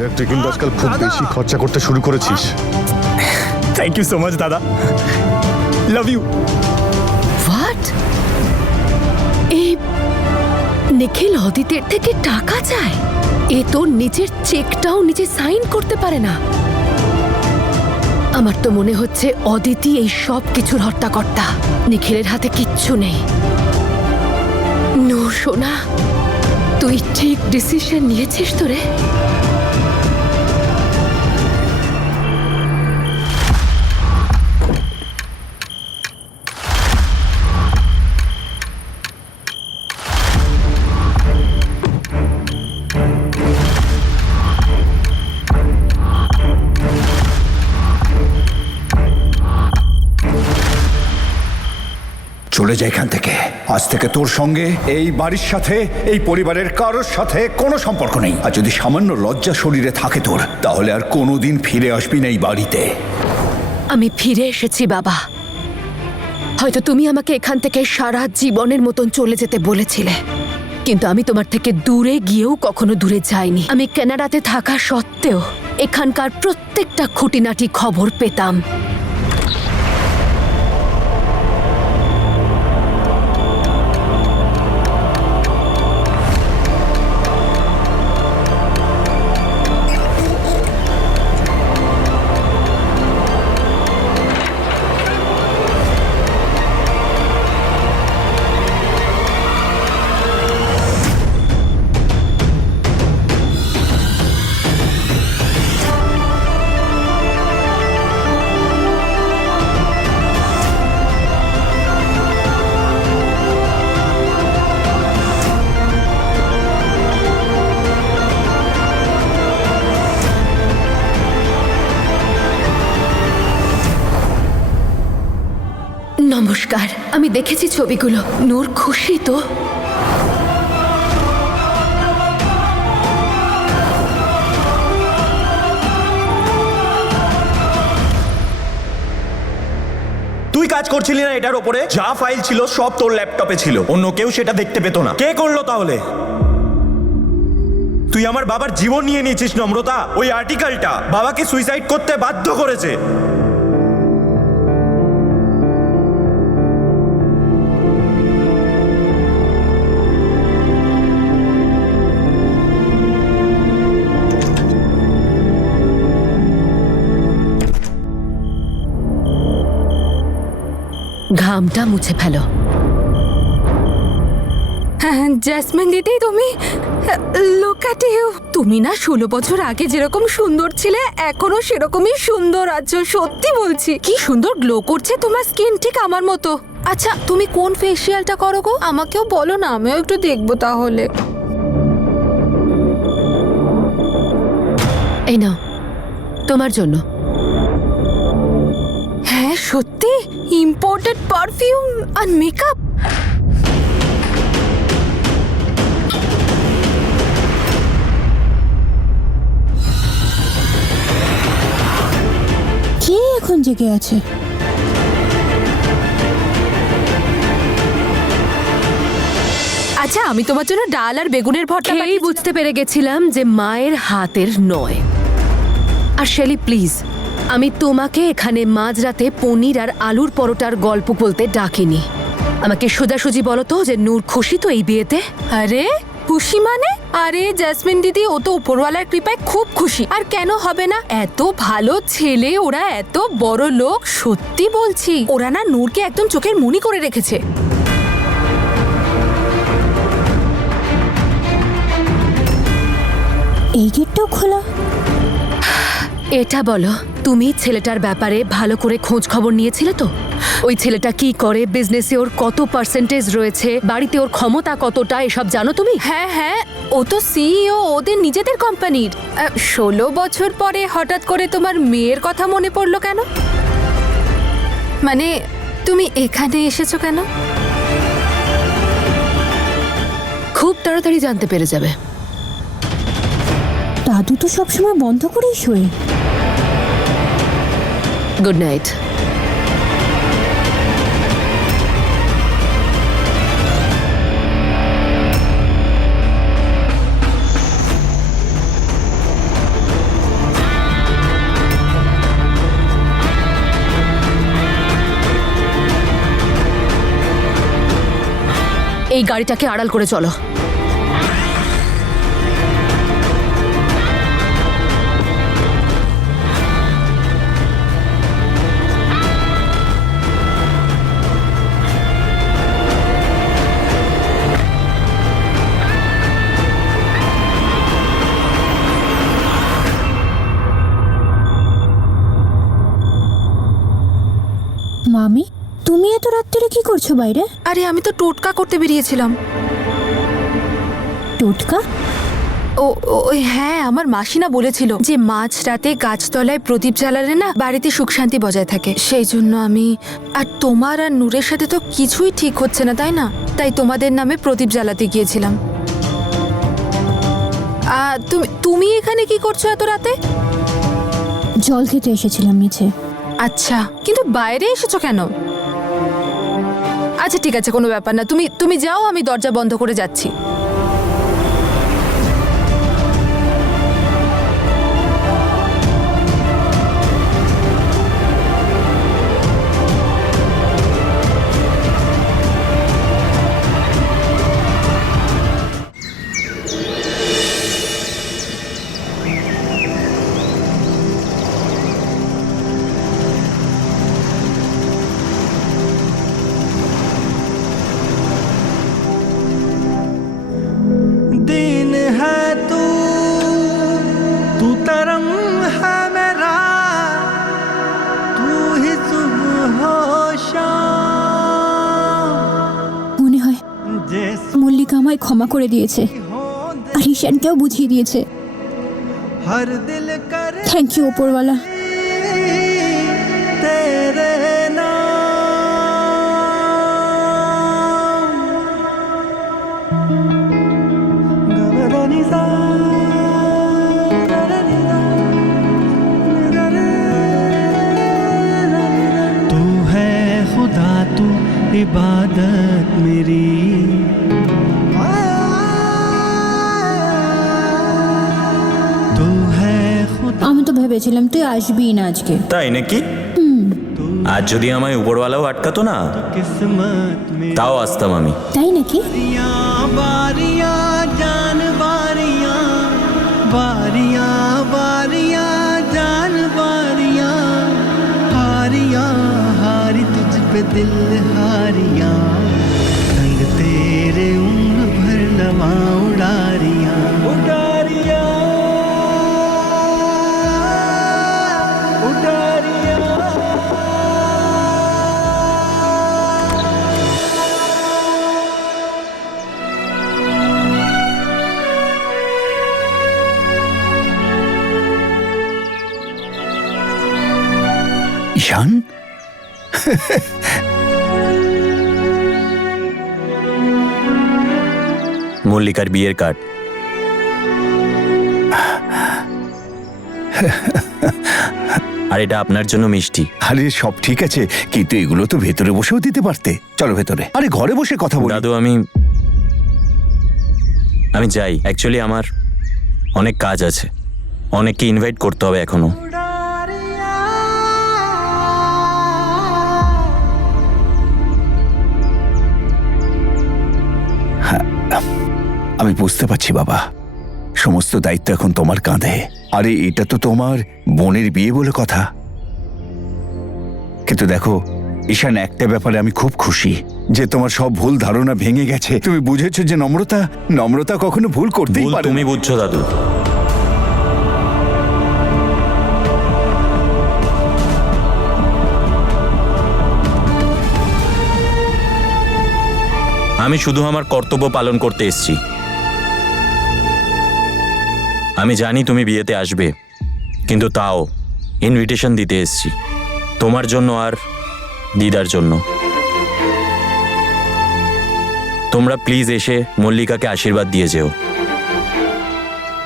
দেখ তুই কিন্তু আজকাল খুব বেশি খরচা করতে শুরু করেছিস। থ্যাংক ইউ সো মাচ দাদা, লাভ ইউ। হোয়াট? এই নিখিল অদিতের থেকে টাকা চায়? এ তো নিজের চেকটাও নিজে সাইন করতে পারে না। আমার তো মনে হচ্ছে অদিতি এই সব কিছুর হর্তাকর্তা। নিখিলের হাতে কিচ্ছু নেই। নো সোনা, তুই ঠিক ডিসিশন নিয়েছিস তো রে? চলে যায় এখান থেকে। আজ থেকে তোর সঙ্গে এই বাড়ির সাথে, এই পরিবারের কারোর সাথে কোনো সম্পর্ক নেই। আর যদি সামান্য লজ্জা শরীরে থাকে তোর, তাহলে আর কোনোদিন ফিরে আসবি না এই বাড়িতে। আমি ফিরে এসেছি বাবা। হয়তো তুমি আমাকে এখান থেকে সারা জীবনের মতন চলে যেতে বলেছিলে, কিন্তু আমি তোমার থেকে দূরে গিয়েও কখনো দূরে যাইনি। আমি কানাডাতে থাকা সত্ত্বেও এখানকার প্রত্যেকটা খুঁটিনাটি খবর পেতাম। নমস্কার, আমি দেখেছি ছবিগুলো। নূর খুশি তো? তুই কাজ করছিলি না এটার ওপরে? যা ফাইল ছিল সব তোর ল্যাপটপে ছিল, অন্য কেউ সেটা দেখতে পেত না। কে করলো তাহলে? তুই আমার বাবার জীবন নিয়ে নিয়েছিস নম্রতা। ওই আর্টিকেলটা বাবাকে সুইসাইড করতে বাধ্য করেছে। ঘামটা মুছে ফেলো। হ্যাঁ জ্যাসমিন দিদি, তুমি লুক অ্যাট ইউ। তুমি না 16 বছর আগে যেরকম সুন্দর ছিলে, এখনো সেরকমই সুন্দর আছো। সত্যি বলছি, কি সুন্দর গ্লো করছে তোমার স্কিন, ঠিক আমার মতো। আচ্ছা, তুমি কোন ফেসিয়ালটা করো গো? আমাকেও বলো না, আমিও একটু দেখবো তাহলে। এই নাও, তোমার জন্য। হ্যাঁ সত্যি, ইম্পোর্টেড পারফিউম আর মেকআপ। কে এখন জেগে আছে? আচ্ছা, আমি তোমার জন্য ডাল আর বেগুনের ভর্তা খেয়েই বুঝতে পেরে গেছিলাম যে মায়ের হাতের নয়। আর শেলি প্লিজ, আমি তোমাকে এখানে মাঝরাতে পনির আর আলুর পরোটার গল্প বলতে ডাকিনি। আমাকে সোজাসুজি বলো তো যে নূর খুশি তো এই বিয়েতে? আরে খুশি মানে? আরে জ্যাসমিন দিদি, ও তো উপরওয়ালার কৃপায় খুব খুশি। আর কেন হবে না? এত ভালো ছেলে, ওরা এত বড় লোক। সত্যি বলছি, ওরা না নূরকে একদম চোখের মনি করে রেখেছে। এই গেটটাও খোলা। এটা বলো, তুমি ছেলেটার ব্যাপারে ভালো করে খোঁজ খবর নিয়েছিলে তো? ওই ছেলেটা কি করে, বিজনেসে ওর কত পার্সেন্টেজ রয়েছে, বাড়িতে ওর ক্ষমতা কতটা, এসব জানো তুমি? হ্যাঁ হ্যাঁ, ও তো সিইও ওদের নিজেদের কোম্পানির। 16 বছর পরে হঠাৎ করে তোমার মেয়ের কথা মনে পড়লো কেন? মানে তুমি এখানে এসেছো কেন? খুব তাড়াতাড়ি জানতে পেরে যাবে। দাদু তো সবসময় বন্ধ করেই শোয়। Good night. এই গাড়িটাকে আড়াল করে চলো। মামি, তুমি এত রাত্রে কি করছো বাইরে? আরে আমি তো টোটকা করতে বেরিয়েছিলাম। টোটকা? ওই হ্যাঁ, আমার মাসিনা বলেছিল যে মাঝরাতে গাছতলায় প্রদীপ জ্বালালে না বাড়িতে সুখ শান্তি বজায় থাকে। সেই জন্য আমি, আর তোমার আর নূরের সাথে তো কিছুই ঠিক হচ্ছে না, তাই না? তাই তোমাদের নামে প্রদীপ জ্বালাতে গিয়েছিলাম। তুমি এখানে কি করছো এত রাতে? জল খেতে এসেছিলাম নিচে। আচ্ছা, কিন্তু বাইরে এসেছো কেন? আচ্ছা ঠিক আছে, কোনো ব্যাপার না, তুমি যাও, আমি দরজা বন্ধ করে যাচ্ছি। दिन है तू तरंग है मेरा, तू ही सुबह हो शाम। মনে হয় जैसे মল্লিকা আমায় ক্ষমা করে দিয়েছে, আর ঈশানকেও বুঝিয়ে দিয়েছে। हर दिल करे থ্যাংক ইউ ওপরওয়ালা। तेरे नाम। गबरनिसा, गबरनिसा, तू है खुदा, तू इबादत मेरी। तू है खुदा। আমি তো ভেবেছিলাম তুই আসবি না আজকে। তাই নাকি? আজ যদি আমায় উপরওয়ালাও আটকাতো না, किस्मत में তাও আসতাম আমি। তাই নাকি? बारियां जान बारियां, बारियां बारियां जान बारियां, हारियां हारी तुझ पे दिल हारियां, संग तेरे उम्र भर लवा उड़ारियां उड़ारियां उड़ारियां। ঈশান, মল্লিকার বিয়ের কার্ড। আর এটা আপনার জন্য মিষ্টি। আরে সব ঠিক আছে, কিন্তু এগুলো তো ভেতরে বসেও দিতে পারতে। চলো ভেতরে। আরে ঘরে বসে কথা বলি। দাদু, আমি যাই। অ্যাকচুয়ালি আমার অনেক কাজ আছে, অনেককে ইনভাইট করতে হবে এখনো। আমি বুঝতে পারছি বাবা, সমস্ত দায়িত্ব এখন তোমার কাঁধে। আরে এটা তো তোমার বোনের বিয়ে বলে কথা। কিন্তু দেখো ঈশান, একটা ব্যাপারে আমি খুব খুশি যে তোমার সব ভুল ধারণা ভেঙে গেছে। তুমি বুঝেছো যে নম্রতা কখনো ভুল করতেই ভুল পারে তুমি না। বুঝছো দাদু। আমি শুধু আমার কর্তব্য পালন করতে এসেছি। আমি জানি তুমি বিয়েতে আসবে, কিন্তু তাও ইনভিটেশন দিতে এসেছি, তোমার জন্য আর দিদার জন্য। তোমরা প্লিজ এসে মল্লিকাকে আশীর্বাদ দিয়ে যেও।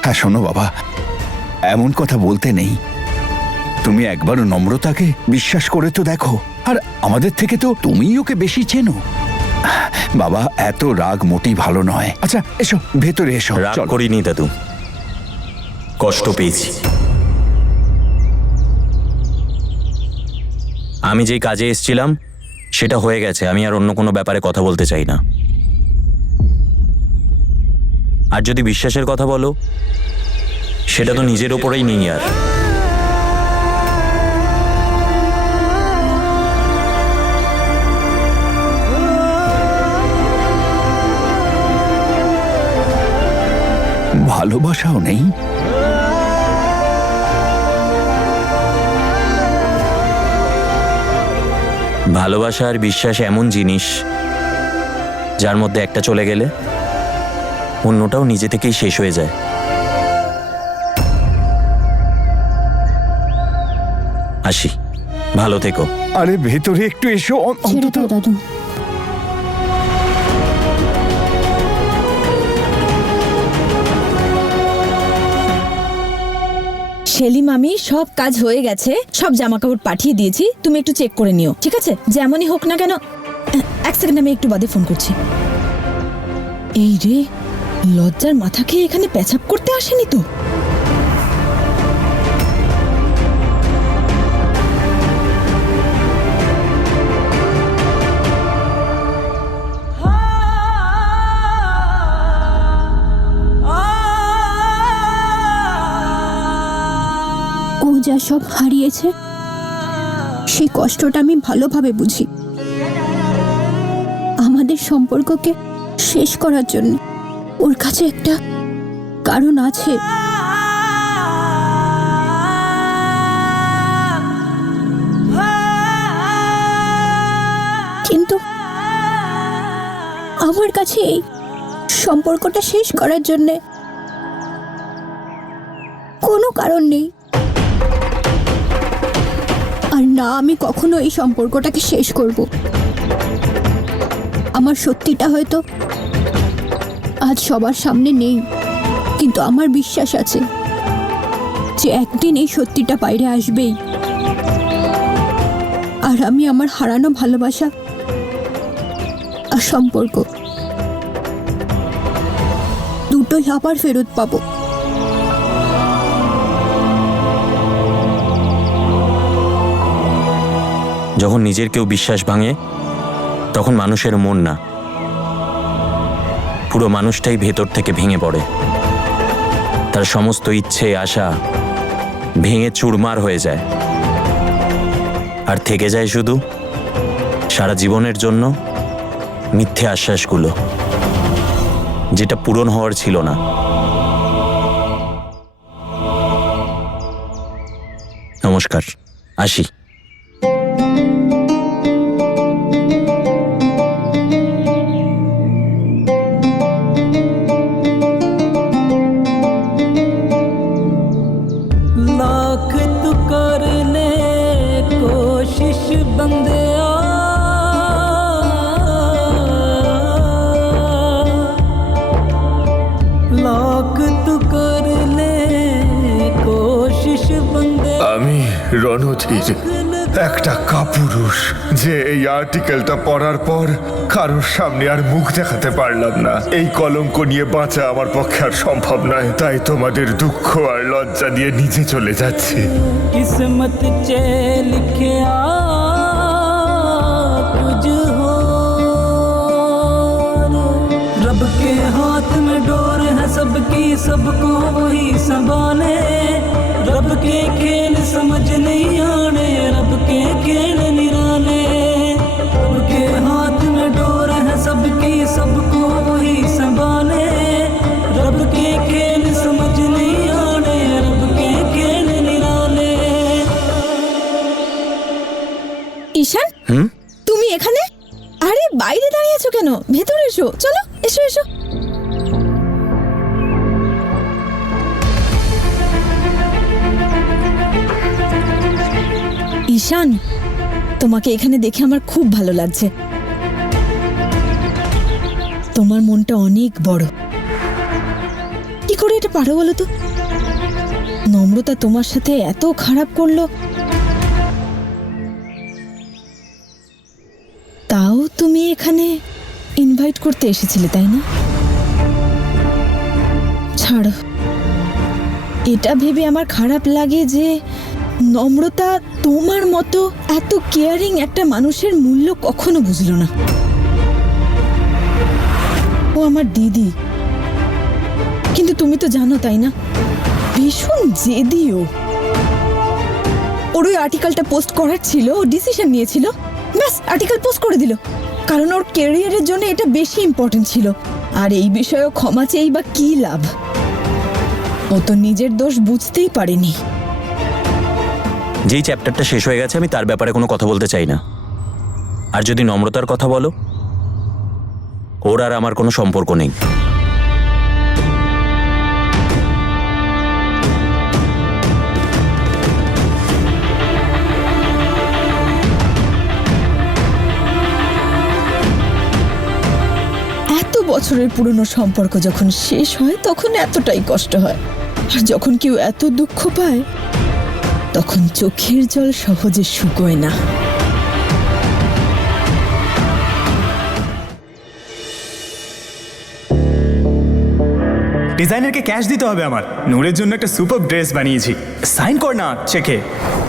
হ্যাঁ শোনো বাবা, এমন কথা বলতে নেই। তুমি একবারও নম্রতাকে বিশ্বাস করে তো দেখো। আর আমাদের থেকে তো তুমিই ওকে বেশি চেনো। বাবা, এত রাগ মোটেই ভালো নয়। আচ্ছা এসো, ভেতরে এসো। রাগ চলো। করিনি দাদু, কষ্ট পেয়েছি। আমি যেই কাজে এসেছিলাম সেটা হয়ে গেছে। আমি আর অন্য কোনো ব্যাপারে কথা বলতে চাই না। আর যদি বিশ্বাসের কথা বলো, সেটা তো নিজের ওপরেই নেই আর। ভালোবাসাও নেই? ভালোবাসা আর বিশ্বাস এমন জিনিস, যার মধ্যে একটা চলে গেলে অন্যটাও নিজে থেকেই শেষ হয়ে যায়। আসি, ভালো থেকো। আরে ভেতরে একটু এসো ছেড়ে দাও দাদু। সেলিম, আমি সব কাজ হয়ে গেছে, সব জামা কাপড় পাঠিয়ে দিয়েছি, তুমি একটু চেক করে নিও, ঠিক আছে? যেমনই হোক না কেন। এক সেকেন্ড, আমি একটু বাদে ফোন করছি। এই রে, লজ্জার মাথা খেয়ে এখানে পেছাব করতে আসেনি তো? ও যা সব হারিয়েছে সেই কষ্টটা আমি ভালোভাবে বুঝি। আমাদের সম্পর্ককে শেষ করার জন্য ওর কাছে একটা কারণ আছে। কিন্তু আমার কাছে এই সম্পর্কটা শেষ করার জন্য কোনো কারণ নেই। আর না, আমি কখনো এই সম্পর্কটাকে শেষ করব। আমার সত্যিটা হয়তো আজ সবার সামনে নেই, কিন্তু আমার বিশ্বাস আছে যে একদিন এই সত্যিটা বাইরে আসবেই। আর আমি আমার হারানো ভালোবাসা আর সম্পর্ক দুটোই আবার ফেরত পাবো। যখন নিজের কেউ বিশ্বাস ভাঙে, তখন মানুষের মন না, পুরো মানুষটাই ভেতর থেকে ভেঙে পড়ে। তার সমস্ত ইচ্ছে আশা ভেঙে চুরমার হয়ে যায়, আর থেকে যায় শুধু সারা জীবনের জন্য মিথ্যে আশ্বাসগুলো, যেটা পূরণ হওয়ার ছিল না। নমস্কার, আসি। लाख तू कर ले कोशिश बंदिया, लाख तू कर ले कोशिश बंदिया। আমি রণধীর, একটা কাপুরুষ, যে এই আর্টিকেলটা পড়ার পর কারোর সামনে আর মুখ দেখাতে পারলাম না। এই কলঙ্ক নিয়ে বাঁচা আমার পক্ষে আর সম্ভব নয়, তাই তোমাদের দুঃখ আর লজ্জা নিয়ে নিজে চলে যাচ্ছি। किस्मत चे लिखे कुछ हो, रब के हाथ में डोर है सबकी, सबको वही संभाले। रब के खेल समझ नहीं आने, रब के खेल निराले। रब के हाथ में डोर है सबकी, सबको वही संभाले। रब के खेल समझ नहीं आने, रब के खेल निराले। ঈশান, তুমি এখানে? আরে বাইরে দাঁড়িয়ে আছো কেন? ভেতরে এসো, চলো, এসো এসো। ঈশান, তোমাকে এখানে দেখে আমার খুব ভালো লাগছে। তোমার মনটা অনেক বড়। কি করে এটা পারো বলো তো? নম্রতা তোমার সাথে এত খারাপ করলো, তাও তুমি এখানে ইনভাইট করতে এসেছিলে, তাই না? ছাড়ো, এটা ভেবে আমার খারাপ লাগে যে নম্রতা তোমার মতো এত কেয়ারিং একটা মানুষের মূল্য কখনো বুঝলো না। ও আমার দিদি, কিন্তু তুমি তো জানো তাই না, ভীষণ জেদিও। ওর ওই আর্টিকেলটা পোস্ট করার ছিল, ও ডিসিশন নিয়েছিল, ব্যাস আর্টিকেল পোস্ট করে দিল, কারণ ওর ক্যারিয়ারের জন্য এটা বেশি ইম্পর্টেন্ট ছিল। আর এই বিষয়ে ও ক্ষমা চেয়েই বা কি লাভ? ও তো নিজের দোষ বুঝতেই পারেনি। যেই চ্যাপ্টারটা শেষ হয়ে গেছে আমি তার ব্যাপারে কোনো কথা বলতে চাই না। আর যদি নম্রতার কথা বলো, ওর আর আমার কোনো সম্পর্ক নেই। এত বছরের পুরনো সম্পর্ক যখন শেষ হয় তখন এতটাই কষ্ট হয়, আর যখন কেউ এত দুঃখ পায় তখন চোখের জল সহজে শুকোয় না। ডিজাইনারকে ক্যাশ দিতে হবে আমার। নূরের জন্য একটা সুপার ড্রেস বানিয়েছি, সাইন কর না চেকে।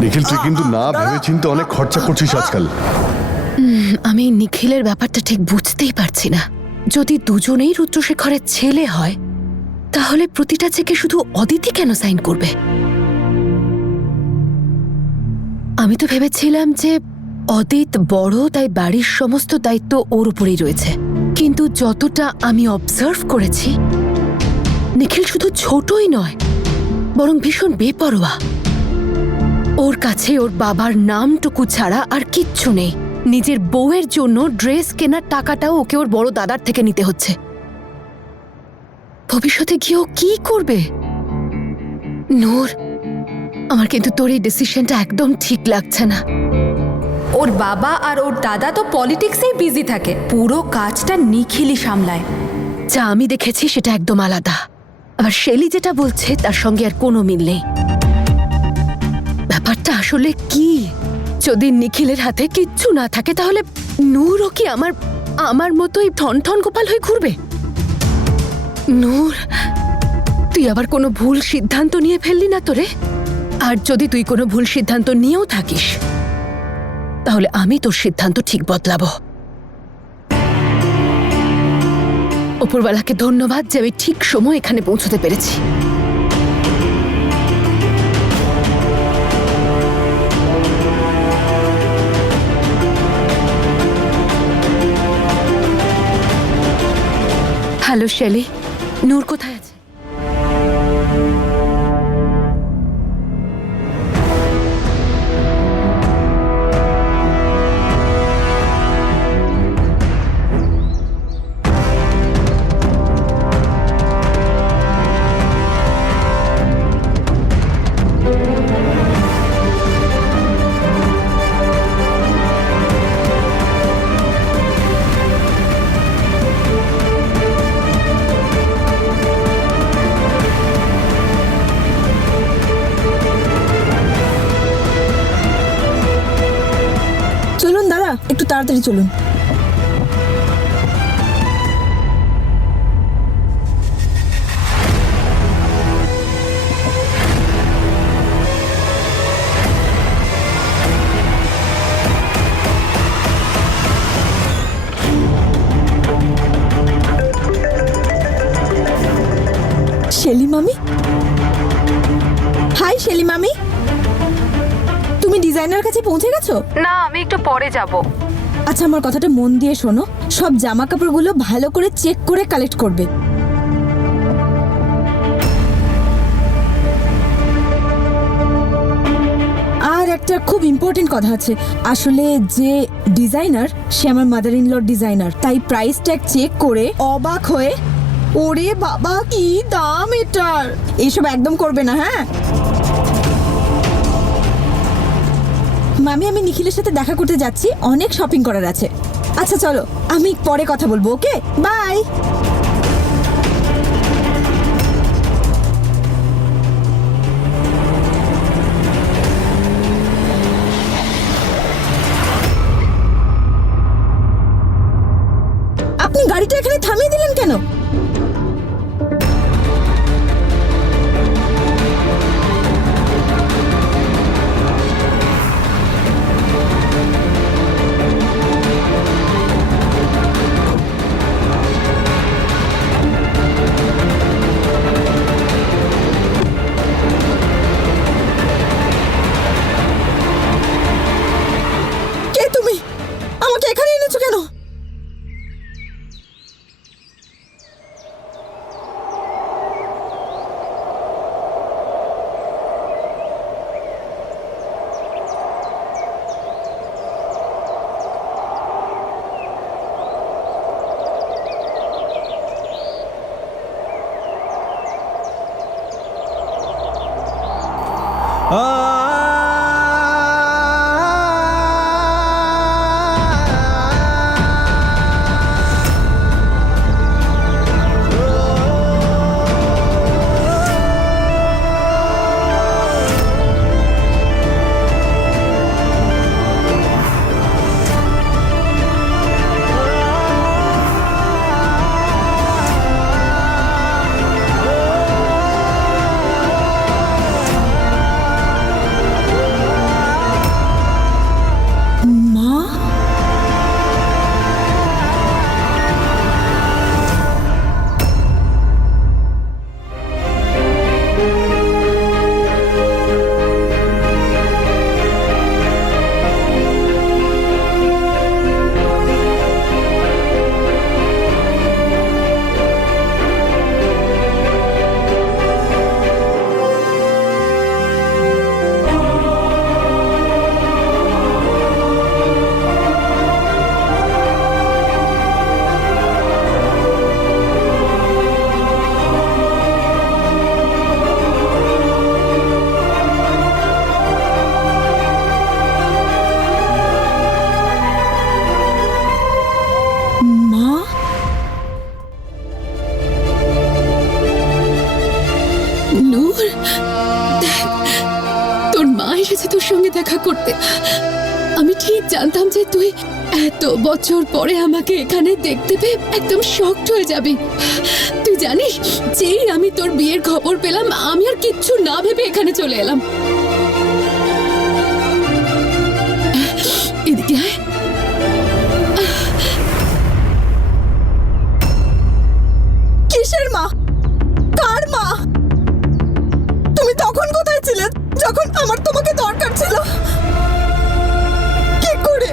নিখিল, তুই কিন্তু না ভেবে চিন্তে অনেক খরচা করছিস আজকাল। আমি নিখিলের ব্যাপারটা ঠিক বুঝতেই পারছি না। যদি দুজনেই রুদ্রশেখরের ছেলে হয় তাহলে প্রতিটা চেকে শুধু অদিতি কেন সাইন করবে? আমি তো ভেবেছিলাম যে অদিত বড়, তাই বাড়ির সমস্ত দায়িত্ব ওর উপরেই রয়েছে। কিন্তু যতটা আমি অবজার্ভ করেছি, নিখিল শুধু ছোটই নয়, বরং ভীষণ বেপরোয়া। ওর কাছে ওর বাবার নামটুকু ছাড়া আর কিচ্ছু নেই। নিজের বউয়ের জন্য ড্রেস কেনার টাকাটাও ওকে ওর বড় দাদার থেকে নিতে হচ্ছে। ভবিষ্যতে গিয়ে ও কি করবে? নূর, আমার কিন্তু তোর এই ডিসিশনটা একদম ঠিক লাগছে না। ওর বাবা আর ওর দাদা তো পলিটিক্সেই বিজি থাকে, পুরো কাজটা নিখিলই সামলায়। যা আমি দেখেছি সেটা একদম আলাদা। আবার শেলি যেটা বলছে তার সঙ্গে আর কোনো মিল নেই। ব্যাপারটা আসলে কি? যদি নিখিলের হাতে কিচ্ছু না থাকে তাহলে নূরও কি আমার মতোই ঠন গোপাল হয়ে ঘুরবে? নূর, তুই আবার কোনো ভুল সিদ্ধান্ত নিয়ে ফেললি না তোরে? আর যদি তুই কোনো ভুল সিদ্ধান্ত নিয়েও থাকিস তাহলে আমি তোর সিদ্ধান্ত ঠিক বদলাবো। উপরওয়ালাকে ধন্যবাদ যে আমি ঠিক সময় এখানে পৌঁছতে পেরেছি। হ্যালো শেলি, নূর কোথায় আছে? চলুন দাদা, একটু তাড়াতাড়ি চলুন। শেলি মামি, হাই শেলি মামি, তুমি ডিজাইনার কাছে পৌঁছে গেছো? না, আমি একটু পরে যাব। আচ্ছা, আমার কথাটা মন দিয়ে শোনো। সব জামা কাপড়গুলো ভালো করে চেক করে কালেক্ট করবে। আর একটা খুব ইম্পর্টেন্ট কথা আছে। আসলে যে ডিজাইনার, সে আমার মাদার ইন লর ডিজাইনার, তাই প্রাইস ট্যাগ চেক করে অবাক হয়ে, ওরে বাবা কি দাম এটার, এইসব একদম করবে না। হ্যাঁ মামি, আমি নিখিলের সাথে দেখা করতে যাচ্ছি, অনেক শপিং করার আছে। আচ্ছা চলো, আমি পরে কথা বলবো। ওকে, বাই। আপনি গাড়িটা এখানে থামিয়ে দিলেন কেন? এসেছে তোর সঙ্গে দেখা করতে। আমি ঠিক জানতাম যে তুই এত বছর পরে আমাকে এখানে দেখতে পেয়ে একদম শকড হয়ে যাবি। তুই জানিস, যেই আমি তোর বিয়ের খবর পেলাম, আমি আর কিচ্ছু না ভেবে এখানে চলে এলাম। এদিকে আয়। কিসের মা? কার মা? তুমি তখন কোথায় ছিলে যখন আমার তোমাকে দরকার ছিল? কি করে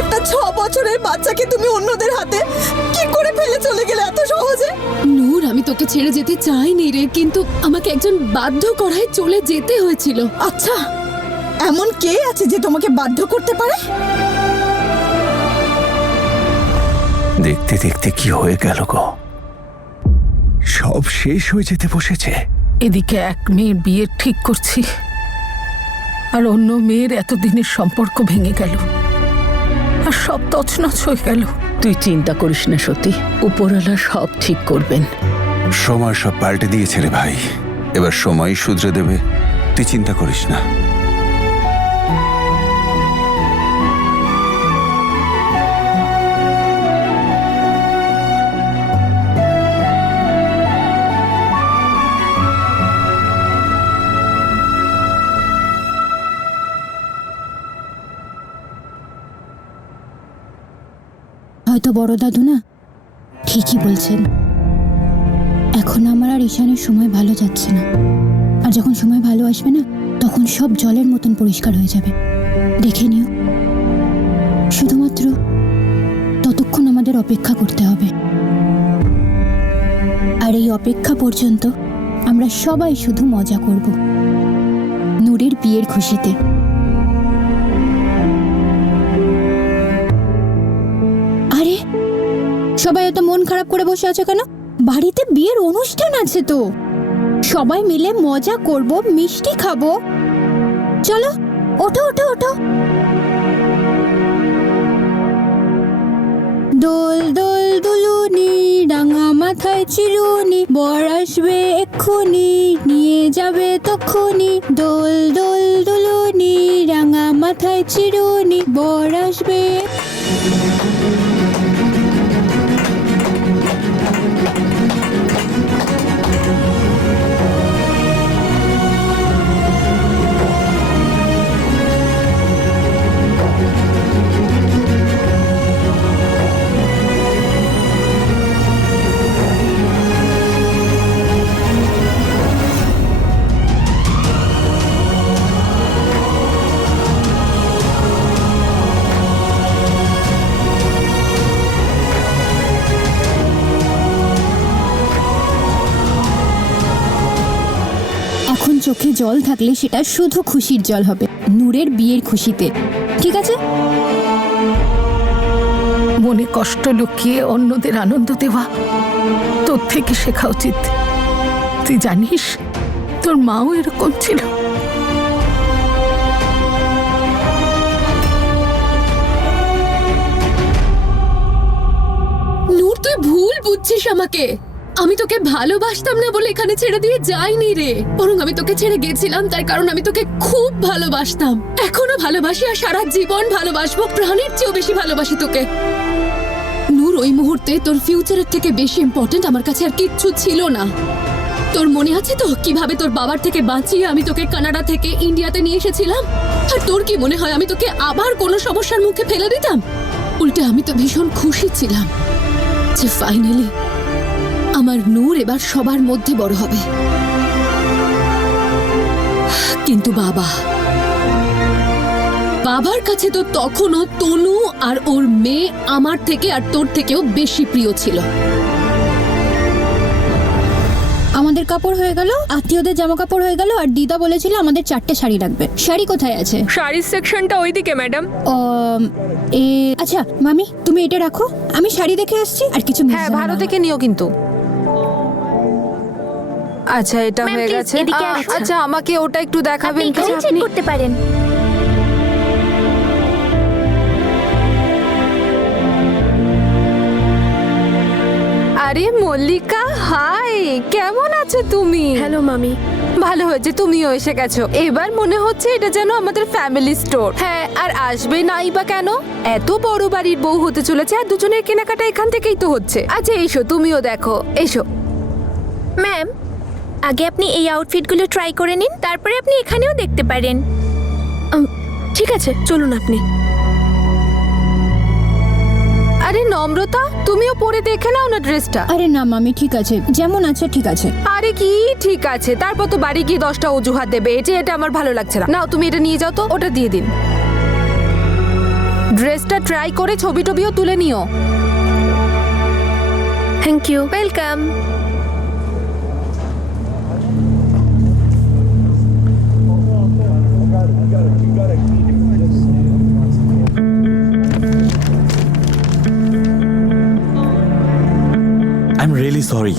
একটা 6 বছরের বাচ্চাকে তুমি অন্যদের হাতে কি করে ফেলে চলে গেলে এত সহজে? নূর, আমি তোকে ছেড়ে যেতে চাইনি রে, কিন্তু আমাকে একজন বাধ্য করায় চলে যেতে হয়েছিল। আচ্ছা, এমন কে আছে যে তোমাকে বাধ্য করতে পারে? দেখতে দেখতে কি হয়ে গেল গো, সব শেষ হয়ে যেতে বসেছে। এদিকে এক মেয়ের বিয়ে ঠিক করছি, আর অন্য মেয়ের এতদিনের সম্পর্ক ভেঙে গেল, আর সব তছনছ হয়ে গেল। তুই চিন্তা করিস না সতী, উপরওয়ালা সব ঠিক করবেন। সময় সব পাল্টে দিয়েছে রে ভাই, এবার সময় শুধরে দেবে, তুই চিন্তা করিস না। হয়তো বড় দাদু না ঠিকই বলছেন, এখন আমার আর ঈশানের সময় ভালো যাচ্ছে না, আর যখন সময় ভালো আসবে না, তখন সব জলের মতন পরিষ্কার হয়ে যাবে। দেখে নিও, শুধুমাত্র ততক্ষণ আমাদের অপেক্ষা করতে হবে। আর এই অপেক্ষা পর্যন্ত আমরা সবাই শুধু মজা করব নূরের বিয়ের খুশিতে। আরে সবাই এত মন খারাপ করে বসে আছে কেন? বাড়িতে বিয়ের অনুষ্ঠান আছে তো, সবাই মিলে মজা করব, মিষ্টি খাবো। চলো, ওঠো ওঠো ওঠো। দোল দোল দুলুনি, রাঙা মাথায় চিরুনি, বর আসবে এক্ষুনি, নিয়ে যাবে তক্ষুনি। দোল দোল দুলুনি, রাঙা মাথায় চিরুনি, বর আসবে। এখন চোখে জল থাকলে সেটা শুধু খুশির জল হবে, নূরের বিয়ের খুশিতে, ঠিক আছে? মনে কষ্ট লুকিয়ে অন্যদের আনন্দ দেওয়া তোর থেকে শেখা উচিত। তুই জানিস, তোর মাও এরকম ছিল। নূর, তুই ভুল বুঝছিস আমাকে। আমি তোকে ভালোবাসতাম না বলে এখানে ছেড়ে দিয়ে যাইনি রে, বরং আমি তোকে ছেড়ে গেছিলাম তার কারণ আমি তোকে খুব ভালোবাসতাম, এখনো ভালোবাসি, আর সারা জীবন ভালোবাসবো, প্রাণের চেয়েও বেশি ভালোবাসি তোকে। নূর, ওই মুহূর্তে তোর ফিউচারের থেকে বেশি ইম্পর্টেন্ট আমার কাছে আর কিচ্ছু ছিল না। তোর মনে আছে তো কিভাবে তোর বাবার থেকে বাঁচিয়ে আমি তোকে কানাডা থেকে ইন্ডিয়াতে নিয়ে এসেছিলাম? আর তোর কি মনে হয় আমি তোকে আবার কোনো সমস্যার মুখে ফেলে দিতাম? উল্টে আমি তো ভীষণ খুশি ছিলাম যে ফাইনালি আমার নূর এবার সবার মধ্যে বড় হবে। কিন্তু বাবার কাছে তো তখনও তনু আর ওর মেয়ে আমার থেকে আর তোর থেকেও বেশি প্রিয় ছিল। আমাদের কাপড় হয়ে গেল, আত্মীয়দের জামা কাপড় হয়ে গেল, আর দিদা বলেছিল আমাদের 4টে শাড়ি লাগবে। শাড়ি কোথায় আছে? শাড়ির সেকশনটা ওইদিকে ম্যাডাম। আচ্ছা মামি, তুমি এটা রাখো, আমি শাড়ি দেখে আসছি। আর কিছু হ্যাঁ, ভালো দেখে নিও কিন্তু। আচ্ছা, এটা হয়ে গেছে। আচ্ছা, আমাকে ওটা একটু দেখাবেন তো? চেক করতে পারেন। আর আরে মল্লিকা, হাই, কেমন আছো তুমি? হ্যালো মামি। ভালো হয়েছে তুমিও এসে গেছো। এবার মনে হচ্ছে এটা যেন আমাদের ফ্যামিলি স্টোর। হ্যাঁ, আর আসবে নাই বা কেন? এত বড় বাড়ির বউ হতে চলেছে, আর দুজনের কেনাকাটা এখান থেকেই তো হচ্ছে। আচ্ছা এসো, তুমিও দেখো, এসো। ম্যাম, আগে আপনি এই আউটফিটগুলো ট্রাই করে নিন, তারপরে আপনি এখানেও দেখতে পারেন। ঠিক আছে, চলুন আপনি। আরে নম্রতা, তুমিও পরে দেখে নাও না ড্রেসটা। আরে না মামি, ঠিক আছে, যেমন আছে ঠিক আছে। আরে কি ঠিক আছে? তারপর তো বাড়ি গিয়ে 10টা অজুহাত দেবে যে এটা আমার ভালো লাগছে না। নাও তুমি এটা নিয়ে যাও তো, ওটা দিয়ে দিন। ড্রেসটা ট্রাই করে ছবি টবিও তুলে নিও। Thank you. Welcome. I'm really sorry.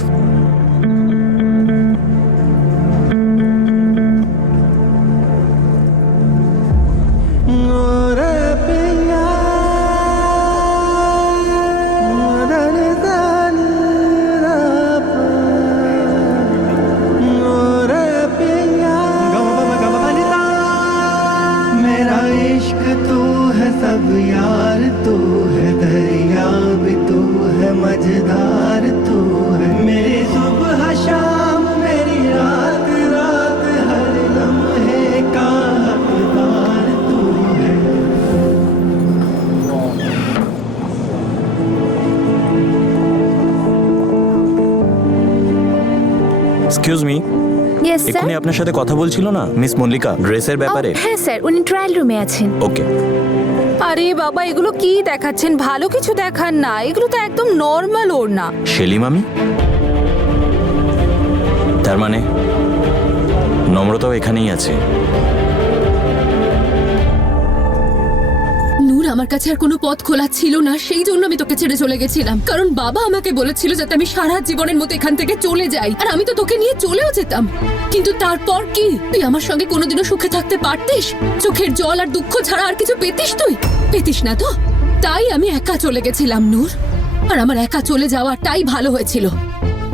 मेरा इश्क तू है सब यार, तू है दरिया भी, तू है मझधार, तू है मेरी सुबह शाम, मेरी रात रात, हर लम्हे का हकदार तू है। Excuse me. ইয়েস এক্ষুনি আপনার সাথে কথা বলছিল না মিস মল্লিকা ড্রেসের ব্যাপারে? হ্যাঁ স্যার, উনি ট্রায়াল রুমে আছেন। ওকে। আরে বাবা, এগুলো কি দেখাচ্ছেন? ভালো কিছু দেখান না, এগুলো তো একদম নর্মাল ওড়না। শেলি মামি? তার মানে নম্রতাও এখানেই আছে। নূর, আমার কাছে আর কোনো পথ খোলা ছিল না, সেই জন্য আমি তোকে ছেড়ে চলে গেছিলাম। কারণ বাবা আমাকে বলেছিল যাতে আমি সারা জীবনের মতো এখান থেকে চলে যাই, আর আমি তো তোকে নিয়ে চলেও যেতাম। কিন্তু তারপর কি তুই আমার সঙ্গে কোনোদিনও সুখে থাকতে পারতিস? চোখের জল আর দুঃখ ছাড়া আর কিছু পেতিস? তুই পেতিস না তো, তাই আমি একা চলে গেছিলাম নূর। আর আমার একা চলে যাওয়াটাই ভালো হয়েছিল।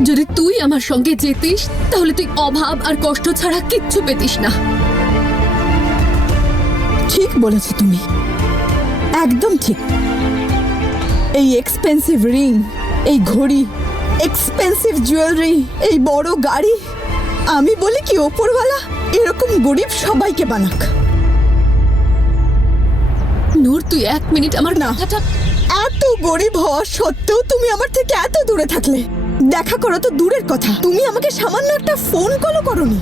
যদি তুই আমার সঙ্গে যেতিস তাহলে তুই অভাব আর কষ্ট ছাড়া কিচ্ছু পেতিস না। ঠিক বলেছো তুমি, একদম ঠিক। এই এক্সপেন্সিভ রিং, এই ঘড়ি, এক্সপেন্সিভ জুয়েলারি, এই বড় গাড়ি, আমি বলি কি ওপরওয়ালা এরকম গরিব সবাইকে বানাক। নূর, তুই 1 মিনিট আমার না, কথাটা। এত গরিব হওয়া সত্ত্বেও তুমি আমার থেকে এত দূরে থাকলে। দেখা করো তো দূরের কথা, তুমি আমাকে সামান্য একটা ফোন কলও করোনি।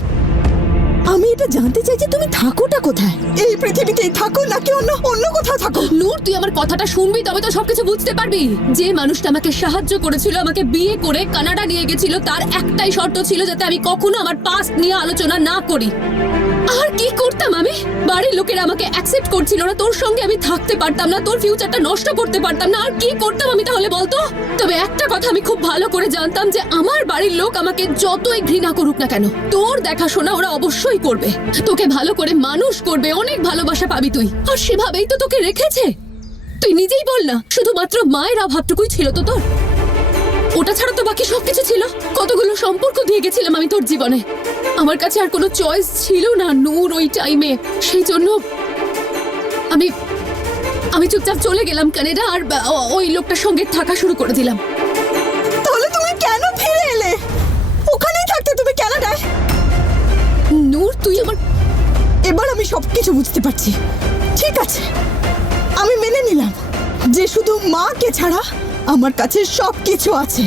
আমি এটা জানতে চাই যে তুমি থাকোটা কোথায়? এই পৃথিবীতেই থাকো নাকি অন্য কোথাও থাকো? নূর, তুই আমার কথাটা শুনবি, তবে তো সবকিছু বুঝতে পারবি। যে মানুষটা আমাকে সাহায্য করেছিল, আমাকে বিয়ে করে কানাডা নিয়ে গেছিল, তার একটাই শর্ত ছিল যাতে আমি কখনো আমার পাস্ট নিয়ে আলোচনা না করি। আর কি করতাম আমি? বাড়ির লোকেরা আমাকে অ্যাকসেপ্ট করছিল না, তোর সঙ্গে আমি থাকতে পারতাম না, তোর ফিউচারটা নষ্ট করতে পারতাম না। আর কি করতাম আমি তাহলে বলতো? তবে একটা কথা আমি খুব ভালো করে জানতাম যে আমার বাড়ির লোক আমাকে যতই ঘৃণা করুক না কেন, তোর দেখাশোনা ওরা অবশ্যই করবে, তোকে ভালো করে মানুষ করবে, অনেক ভালোবাসা পাবি তুই। আর সেভাবেই তো তোকে রেখেছে। তুই নিজেই বল না, শুধুমাত্র মায়ের অভাবটুকুই ছিল তো তোর? ওটা ছাড়া তো বাকি সবকিছু ছিল। কতগুলো সম্পর্ক দিয়ে গেছিলাম আমি তোর জীবনে। আমার কাছে আর কোনো চয়েস ছিল না নূর ওই টাইমে। সেই জন্য আমি চুপচাপ চলে গেলাম কানাডা, আর ওই লোকটার সঙ্গে থাকা শুরু করে দিলাম। তাহলে তুমি কেন ফিরে এলে? ওখানেই থাকতে তুমি কানাডায়। নূর, তুই আমার... এবার আমি সবকিছু বুঝতে পারছি। ঠিক আছে, আমি মেনে নিলাম যে শুধু মাকে ছাড়া আমার কাছে সবকিছু আছে।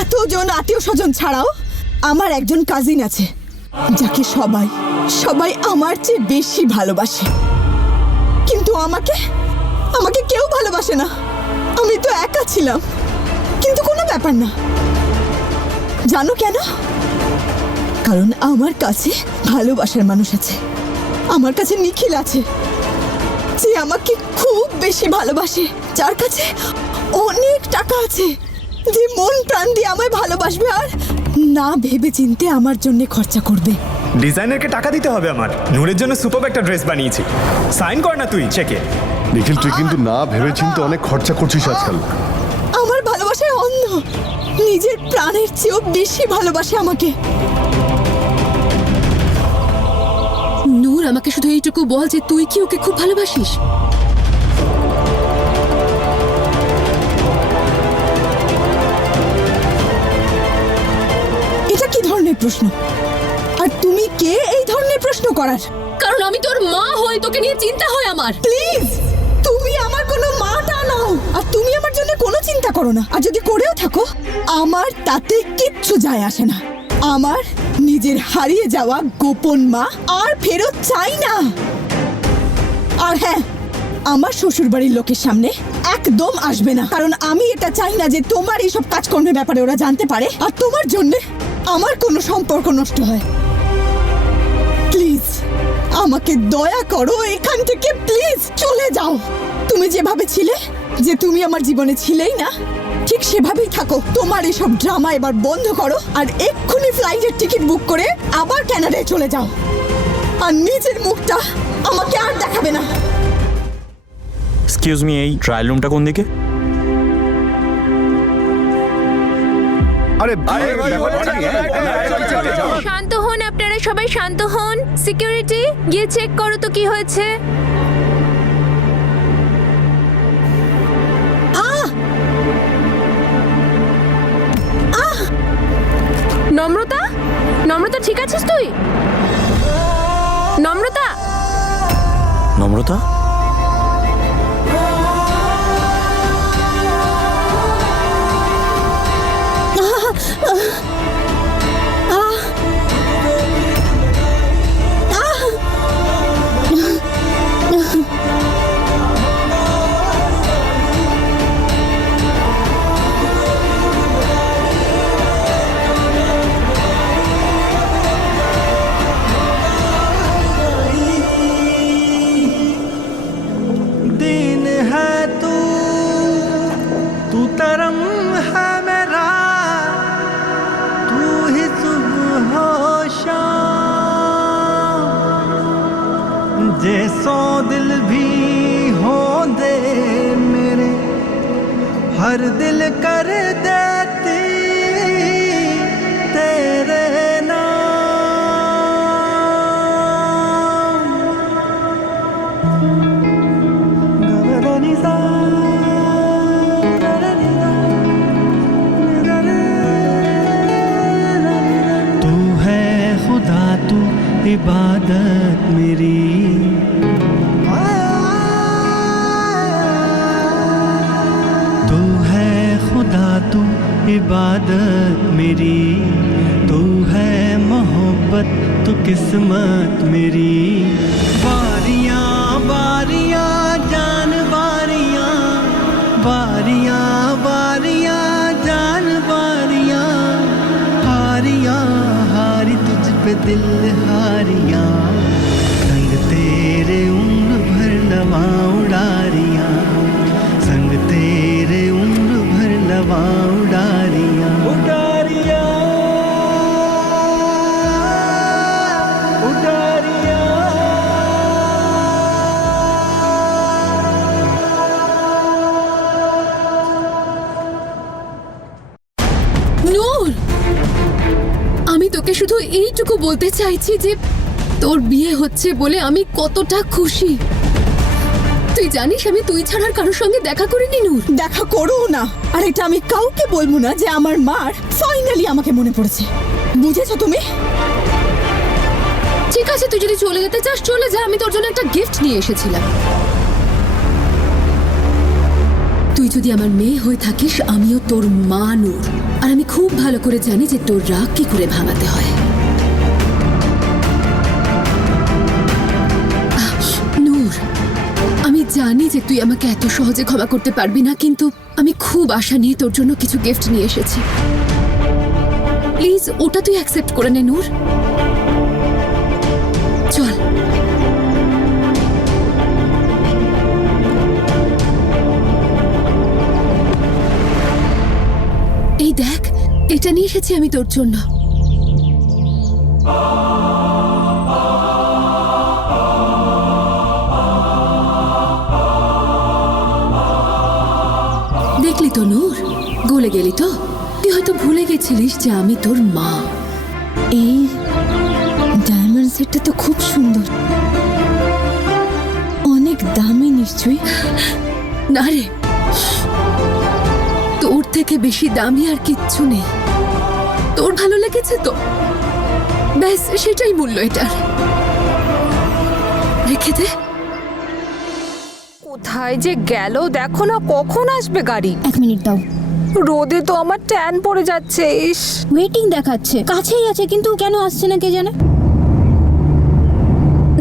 এতজন আত্মীয় স্বজন ছাড়াও আমার একজন কাজিন আছে যাকে সবাই আমার চেয়ে বেশি ভালোবাসে। কিন্তু আমাকে কেউ ভালোবাসে না। আমি তো একা ছিলাম, কিন্তু কোনো ব্যাপার না। জানো কেন? কারণ আমার কাছে ভালোবাসার মানুষ আছে। আমার কাছে নিখিল আছে, যে আমাকে খুব বেশি ভালোবাসে, যার কাছে অনেক টাকা আছে, যে মন প্রাণ দিয়ে আমায় ভালোবাসবে আর না ভেবে চিনতে আমার জন্য খরচা করবে। ডিজাইনারকে টাকা দিতে হবে আমার। নূরের জন্য সুপার একটা ড্রেস বানিয়েছি। সাইন কর না তুই চেকে। নিখিল, তুই কিন্তু না ভেবেচিন্তে অনেক খরচা করছিস আজকাল। আমার ভালোবাসায় অন্ধ, নিজের প্রাণের চেয়েও বেশি ভালোবাসে আমাকে। নূর, আমাকে শুধু এইটুকু বল যে তুই কি ওকে খুব ভালোবাসিস? এটা কি ধরনের প্রশ্ন? আর তুমি কে এই ধরনের প্রশ্ন করার? কারণ আমি তোর মা হই, তোকে নিয়ে চিন্তা হয় আমার। প্লিজ, তুমি আমার কোনো মাটা নও, আর তুমি আমার জন্য কোনো চিন্তা করো না। আর যদি করেও থাকো, আমার তাতে কিচ্ছু যায় আসে না। আমার নিজের হারিয়ে যাওয়া গোপন মা আর ফেরত চাই না। আর হ্যাঁ, আমার শ্বশুরবাড়ির লোকের সামনে একদম আসবে না, কারণ আমি এটা চাই না যে তোমার এইসব কাজকর্মের ব্যাপারে ওরা জানতে পারে আর তোমার জন্য আমার কোনো সম্পর্ক নষ্ট হয়। প্লিজ আমাকে দয়া করো, এখান থেকে প্লিজ চলে যাও। তুমি যেভাবে ছিলে, যে তুমি আমার জীবনে ছিলেই না, ঠিক সেভাবেই থাকো। তোমার এসব ড্রামা এবার বন্ধ করো আর এক্ষুনি ফ্লাইটের টিকিট বুক করে আবার কানাডায় চলে যাও। আর নিজের মুখটা আমাকে আর দেখাবে না। এক্সকিউজ মি, এই ট্রায়াল রুমটা কোন দিকে? আরে শান্ত হন আপনারা, সবাই শান্ত হন। সিকিউরিটি, গিয়ে চেক করো তো কি হয়েছে। নম্রতা, নম্রতা ঠিক আছিস তুই? নম্রতা, নম্রতা? दिन है तू तू तरम है मेरा, तू ही सुबह हो शाम। जैसो दिल भी हो दे मेरे, हर दिल कर देती तेरे तू है खुदा, तू इबादत मेरी। तू है खुदा, तू इबादत मेरी। तू है मोहब्बत, तू किस्मत मेरी। बारियां बारियां जान बारियां, बारियां बारियां जान बारियां, हारियां हारी तुझ पे दिल हारियां। संग तेरे उम्र भर लवा उड़ारियां, संग तेरे उम्र भर लवा उड़ारियां। उड़ारियां उड़ारियां। নূর, আমি তোকে শুধু এইটুকু বলতে চাইছি যে তোর বিয়ে হচ্ছে বলে আমি কতটা খুশি। তুই জানিস আমি তুই ছাড়ার কারোর সঙ্গে দেখা করিনি নূর। দেখা করো না, আর এটা আমি কাউকে বলবো না যে আমার মার ফাইনালি আমাকে মনে পড়েছে। বুঝেছো তুমি? ঠিক আছে, তুই যদি চলে যেতে চাস চলে যা, আমি তোর জন্য একটা গিফট নিয়ে এসেছিলাম। তুই যদি আমার মেয়ে হয়ে থাকিস, আমিও তোর মা নূর, আর আমি খুব ভালো করে জানি যে তোর রাগ কি করে ভাঙাতে হয়। নূর, আমি জানি যে তুই আমাকে এত সহজে ক্ষমা করতে পারবি না, কিন্তু আমি খুব আশা নিয়ে তোর জন্য কিছু গিফট নিয়ে এসেছি। প্লিজ ওটা তুই অ্যাকসেপ্ট করে নে নূর। চল। এই দেখ, এটা নিয়ে এসেছি আমি তোর জন্য। দেখলি তো নূর, গলে গেলি তো? তুই হয়তো ভুলে গেছিলিস যে আমি তোর মা। এই ডায়মন্ড সেটটা তো খুব সুন্দর, অনেক দামি নিশ্চয়ই। না রে, তোর থেকে বেশি দামি আর কিচ্ছু নেই। তোর ভালো লেগেছে তো, ব্যাস সেটাই মূল্য এটার। রেখে দে। কোথায় যে গেল দেখো না, কখন আসবে গাড়ি? 1 মিনিট দাও। রোদে তো আমার ট্যান পড়ে যাচ্ছে। ইস, ওয়েটিং দেখাচ্ছে, কাছেই আছে কিন্তু কেন আসছে না কে জানে।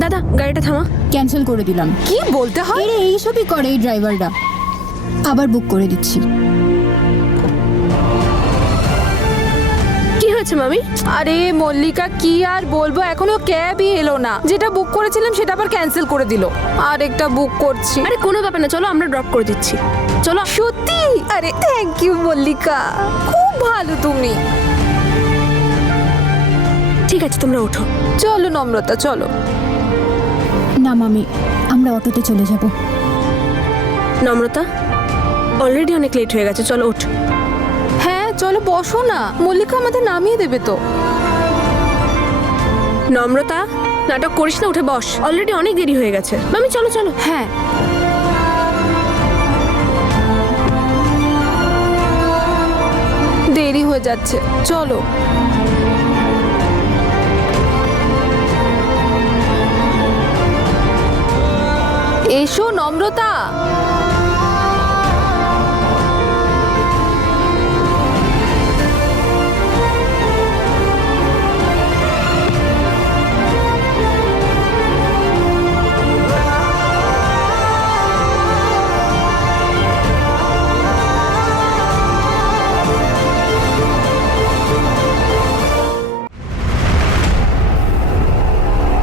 দাদা গাড়িটা থামা। ক্যান্সেল করে দিলাম। কি বলতে হয়? এরে এইসবই করে এই ড্রাইভাররা। আবার বুক করে দিচ্ছি। কি হয়েছে মামি? আরে মল্লিকা, কি আর বলবো, এখনো ক্যাবই এলো না। যেটা বুক করেছিলাম সেটা আবার ক্যান্সেল করে দিল। আর একটা বুক করছি। আরে কোনো ব্যাপার না, চলো আমরা ড্রপ করে দিচ্ছি। চলো। সত্যি? আরে থ্যাংক ইউ মল্লিকা, খুব ভালো তুমি। ঠিক আছে তোমরা ওঠো। চলো নম্রতা, চলো। না মামি, আমরা অটোতে চলে যাব। নম্রতা, অলরেডি অনেক লেট হয়ে গেছে, চলো ওঠ। হ্যাঁ চলো, বসো না। মল্লিকা আমাদের নামিয়ে দেবে তো। নম্রতা, নাটক করিস না, উঠে বস। অলরেডি অনেক দেরি হয়ে গেছে। মামি চলো চলো। হ্যাঁ দেরি হয়ে যাচ্ছে, চলো। এসো নম্রতা।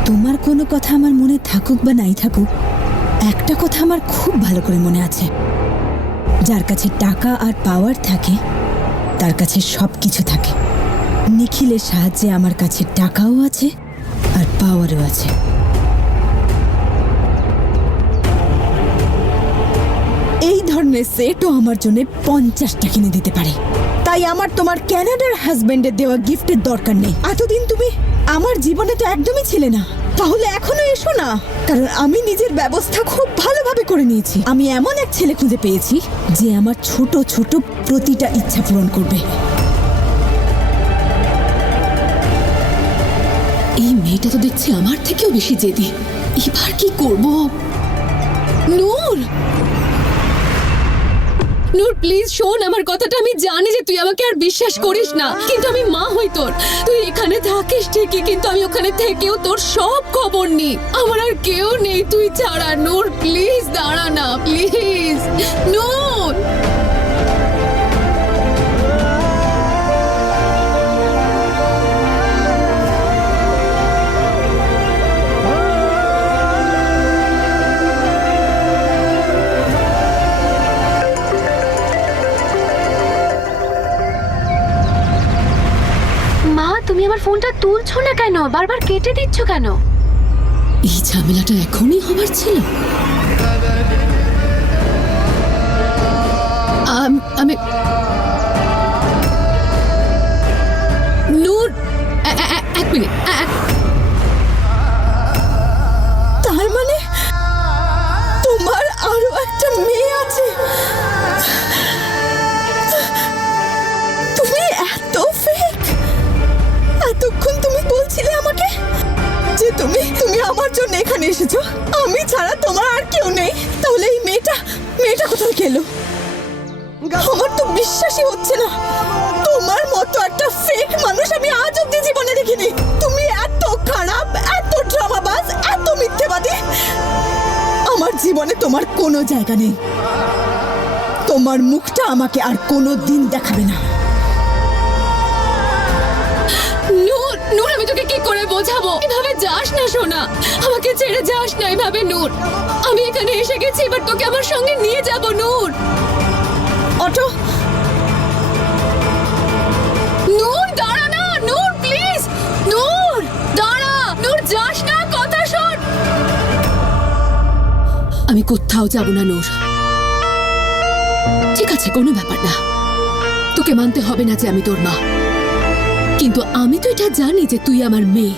তোমার কোনো কথা আমার মনে থাকুক বা নাই থাকুক, একটা কথা আমার খুব ভালো করে মনে আছে। যার কাছে টাকা আর পাওয়ার থাকে তার কাছে সব কিছু থাকে। নিখিলের সাহায্যে আমার কাছে টাকাও আছে আর পাওয়ারও আছে। এই ধরনের সেটও আমার জন্য 50টা কিনে দিতে পারে। তাই আমার তোমার ক্যানাডার হাজবেন্ডের দেওয়া গিফটের দরকার নেই। এতদিন তুমি আমার জীবনে তো একদমই ছিলে না, তাহলে এখনো এসো না। কারণ আমি নিজের ব্যবস্থা খুব ভালোভাবে করে নিয়েছি। আমি এমন এক ছেলে খুঁজে পেয়েছি যে আমার ছোট ছোট প্রতিটা ইচ্ছা পূরণ করবে। এই মেয়েটা তো দেখছি আমার থেকেও বেশি জেদি। এবার কি করব? নূর, নূর প্লিজ শোন আমার কথাটা। আমি জানি যে তুই আমাকে আর বিশ্বাস করিস না, কিন্তু আমি মা হই তোর। তুই এখানে থাকিস ঠিকই, কিন্তু আমি ওখানে থেকেও তোর সব খবর নিই। আমার আর কেউ নেই তুই ছাড়া। নূর প্লিজ দাঁড়া না, প্লিজ নূর। তুমি আমার ফোনটা তুলছো না কেন? বারবার কেটে দিচ্ছ কেন? এই ঝামেলাটা এখনই হবার ছিল? আমি নূর, এক মিনিট। তার মানে তোমার আরো একটা মেয়ে আছে? তুমি এত ফেক! এতক্ষণ তুমি বলছিলে আমাকে যে তুমি আমার জন্য এখানে এসেছো, আমি ছাড়া তোমার আর কেউ নেই। তাহলে এই মেয়েটা কোথায় গেল? আমার তো বিশ্বাসই হচ্ছে না। তোমার মতো একটা ফেক মানুষ আমি আজ অব্দি জীবনে দেখিনি। তুমি এত খারাপ, এত ড্রামাবাজ, এত মিথ্যেবাদী। আমার জীবনে তোমার কোনো জায়গা নেই। তোমার মুখটা আমাকে আর কোনো দিন দেখাবে না। নূর, নূর আমি তোকে কি করে বোঝাবো? এভাবে যাস না সোনা, আমাকে ছেড়ে যাস না এভাবে। নূর আমি এখানে এসে গেছি, এবার তোকে আমার সঙ্গে নিয়ে যাব। নূর, অটো, নূর দাঁড়া না। নূর প্লিজ, নূর দাঁড়া। নূর যাস না, কথা শোন। আমি কোথাও যাব না নূর। ঠিক আছে, কোনো ব্যাপার না। তোকে মানতে হবে না যে আমি তোর মা, কিন্তু আমি তো এটা জানি যে তুই আমার মেয়ে।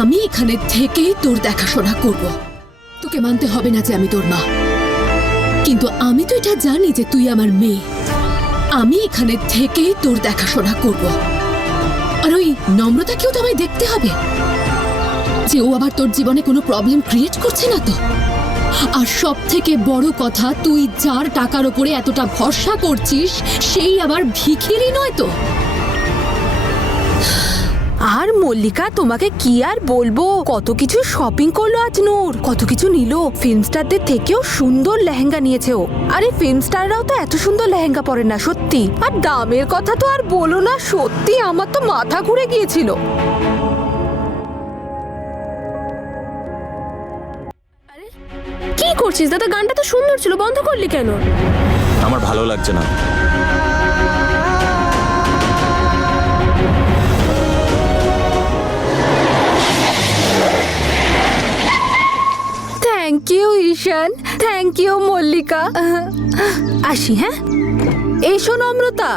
আমি এখানে থেকেই তোর দেখাশোনা করব। তোকে মানতে হবে না যে আমি তোর মা, কিন্তু আমি তো এটা জানি যে তুই আমার মেয়ে। আমি এখানে থেকেই তোর দেখাশোনা করব। আর ওই নম্রতাকেও তো আমায় দেখতে হবে যে ও আবার তোর জীবনে কোনো প্রবলেম ক্রিয়েট করছে না তো। আর সব থেকে বড় কথা, তুই যার টাকার ওপরে এতটা ভরসা করছিস সেই আবার ভিখিরি নয় তো। আর মল্লিকা, তোমাকে কি আর বলবো, কত কিছু শপিং করলো আজ নূর, কত কিছু নিল। ফিল্ম স্টারদের থেকেও সুন্দর লেহেঙ্গা নিয়েছে ও। আরে ফিল্ম স্টাররাও তো এত সুন্দর লেহেঙ্গা পরে না সত্যি। আর দামের কথা তো আর বলো না, সত্যি আমার তো মাথা ঘুরে গিয়েছিল। কি করছিস দাদা? গানটা তো সুন্দর ছিল, বন্ধ করলি কেন? আমার ভালো লাগছে না। Thank you Ishan, thank you Mallika. আসি হ্যাঁ, এসো নম্রতা।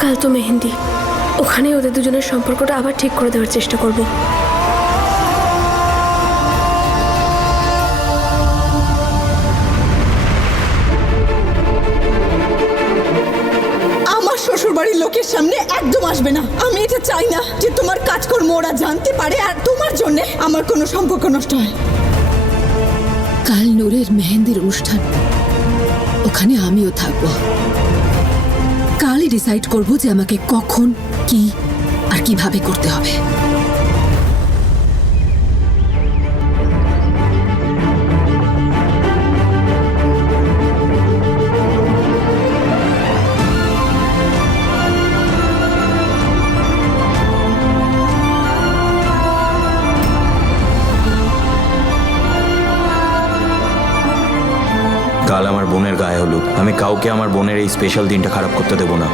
কাল তো মেহেন্দি, ওখানে ওদের দুজনের সম্পর্কটা আবার ঠিক করে দেওয়ার চেষ্টা করব। আমার শ্বশুর বাড়ির লোকের সামনে একদম আসবে না। আমি এটা চাই না যে তোমার কাজকর্ম ওরা জানতে পারে আর তোমার জন্য আমার কোনো সম্পর্ক নষ্ট হয়। কাল নূরের মেহেন্দির অনুষ্ঠান, ওখানে আমিও থাকবো। কালই ডিসাইড করব যে আমাকে কখন, কি আর কিভাবে করতে হবে। কাল আমার বোনের গায়ে হলুদ, আমি কাউকে আমার বোনের এই স্পেশাল দিনটা খারাপ করতে দেব না।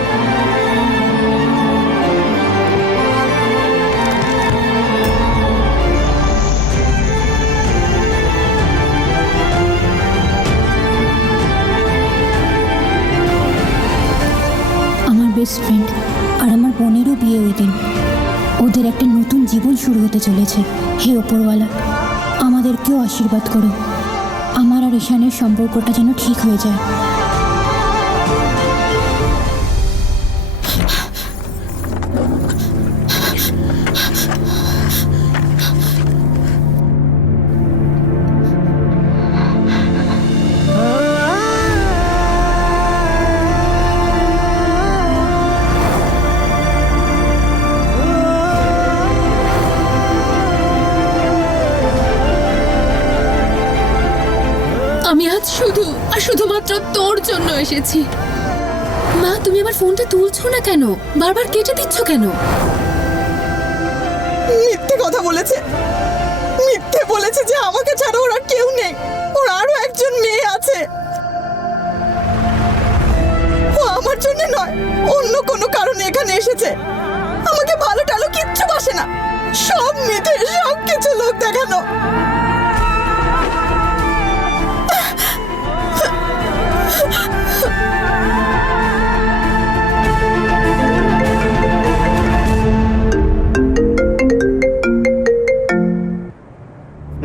আমার বেস্ট ফ্রেন্ড আর আমার বোনেরও বিয়ে ওই দিন। ওদের একটা নতুন জীবন শুরু হতে চলেছে। হে ওপরওয়ালা, আমাদেরকেও আশীর্বাদ করো। আমার আর ঈশানের সম্পর্কটা যেন ঠিক হয়ে যায়। আমি আজ শুধু আর শুধুমাত্র তোর জন্য এসেছি। মা, তুমি আমার ফোনটা তুলছো না কেন? বারবার কেটে দিচ্ছ কেন? মিথ্যে কথা বলেছে, মিথ্যে বলেছে যে আমাকে ছাড়া ওর আর কেউ নেই, ওর আরো একজন মেয়ে আছে। ও আমার জন্য নয়, অন্য কোনো কারণে এখানে এসেছে। আমাকে ভালো টালো কিচ্ছু বাসে না, সব মিথ্যে, সব কিছু লোক দেখানো।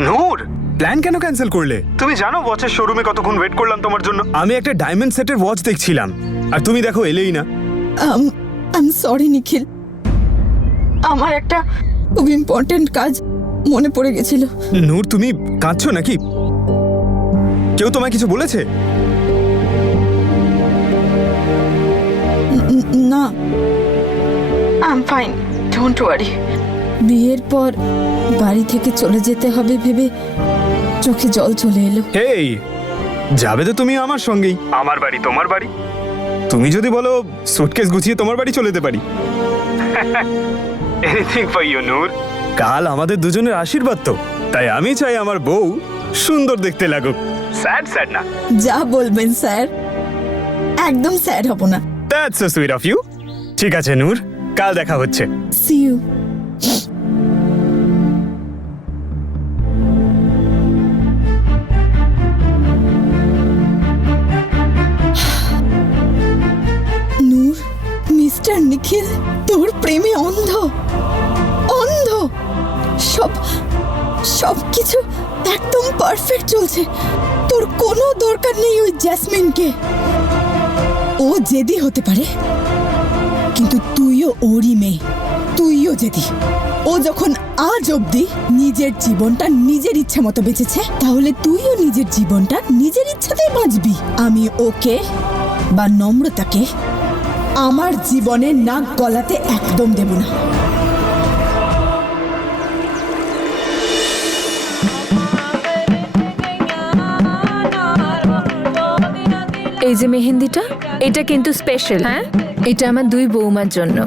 নূর, প্ল্যান কেন ক্যান্সেল করলে? তুমি জানো ওয়াচের শোরুমে কতক্ষণ ওয়েট করলাম তোমার জন্য। আমি একটা ডায়মন্ড সেটের ওয়াচ দেখছিলাম আর তুমি দেখো এলেই না। আই এম সরি নিখিল, আমার একটা খুব ইম্পর্টেন্ট কাজ মনে পড়ে গেছিল। নূর, তুমি কাঁদছো নাকি? কেউ তোমায় কিছু বলেছে? না, I am fine, don't worry. বিয়ের পর বাড়ি থেকে চলে যেতে হবে ভেবে চোখে জল চলে এলো। হেই, যাবে তো তুমি আমার সঙ্গেই। আমার বাড়ি তোমার বাড়ি, তুমি যদি বলো সুটকেস গুছিয়ে তোমার বাড়ি চলে যেতে পারি। এনিথিং ফর ইউ নূর। কাল আমাদের দুজনের আশীর্বাদ তো, তাই আমি চাই আমার বউ সুন্দর দেখতে লাগুক। স্যাড স্যাড না। যা বলবেন স্যার, একদম স্যাড হব না। That's so sweet of you. ঠিক আছে নূর, কাল দেখা হচ্ছে। See you. Noor, mister Nikhil তোর প্রেমে অন্ধ, অন্ধ। সব সব কিছু একদম পারফেক্ট চলছে, তোর কোনো দরকার নেই ওই জ্যাসমিনকে। ও জেদি হতে পারে, কিন্তু তুইও ওরই মেয়ে, তুইও জেদি। ও যখন আজ অবধি নিজের জীবনটা নিজের ইচ্ছা মতো বেঁচেছে, তাহলে তুইও নিজের জীবনটা নিজের ইচ্ছাতেই বাঁচবি। আমি ওকে বা নম্রতাকে আমার জীবনে নাক গলাতে একদম দেব না। এই যে মেহেন্দিটা, এটা কিন্তু স্পেশাল। হ্যাঁ, এটা আমার দুই বৌমার জন্য।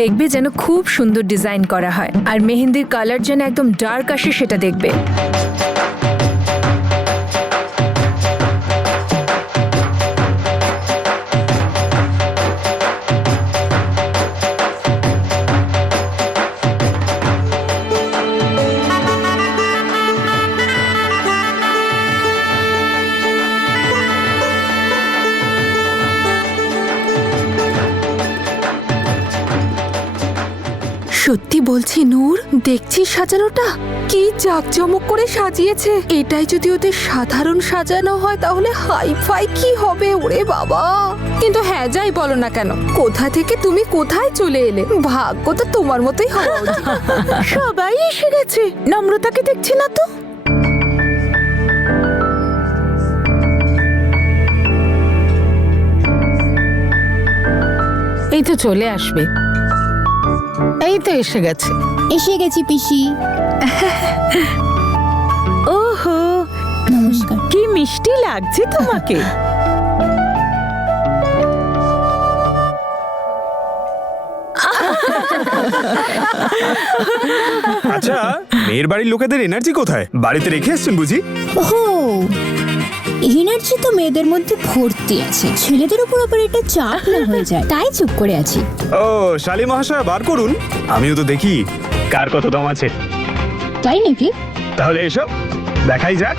দেখবে যেন খুব সুন্দর ডিজাইন করা হয়, আর মেহেন্দির কালার যেন একদম ডার্ক আসে সেটা দেখবে। সত্যি বলছি নূর, দেখছিস সাজানোটা কি জাঁকজমক করে সাজিয়েছে। এটাই যদি ওদের সাধারণ সাজানো হয় তাহলে হাই ফাই কি হবে ওরে বাবা। কিন্তু হ্যাঁ, যাই বলো না কেন, কোথা থেকে তুমি কোথায় চলে এলে? ভাগ্য তো তোমার মতোই হওয়া উচিত। সবাই এসে গেছে, নম্রতাকে দেখছি না তো। এই তো চলে আসবে, এই তো এসে গেছে। এসে গেছি পিসি। ওহো, নমস্কার। কি মিষ্টি লাগছে তোমাকে। আচ্ছা, মেয়ের বাড়ির লোকেদের এনার্জি কোথায়? বাড়িতে রেখে এসছেন বুঝি? ওহো, এনার্জি তো মেয়েদের মধ্যে ভর্তি আছে, ছেলেদের উপর আবার এটা চাপ না হয়ে যায়, তাই চুপ করে আছি। ও শালী মহাশয়, বার করুন, আমিও তো দেখি কার কত দম আছে। তাই নাকি? তাহলে এসো, দেখাই যাক।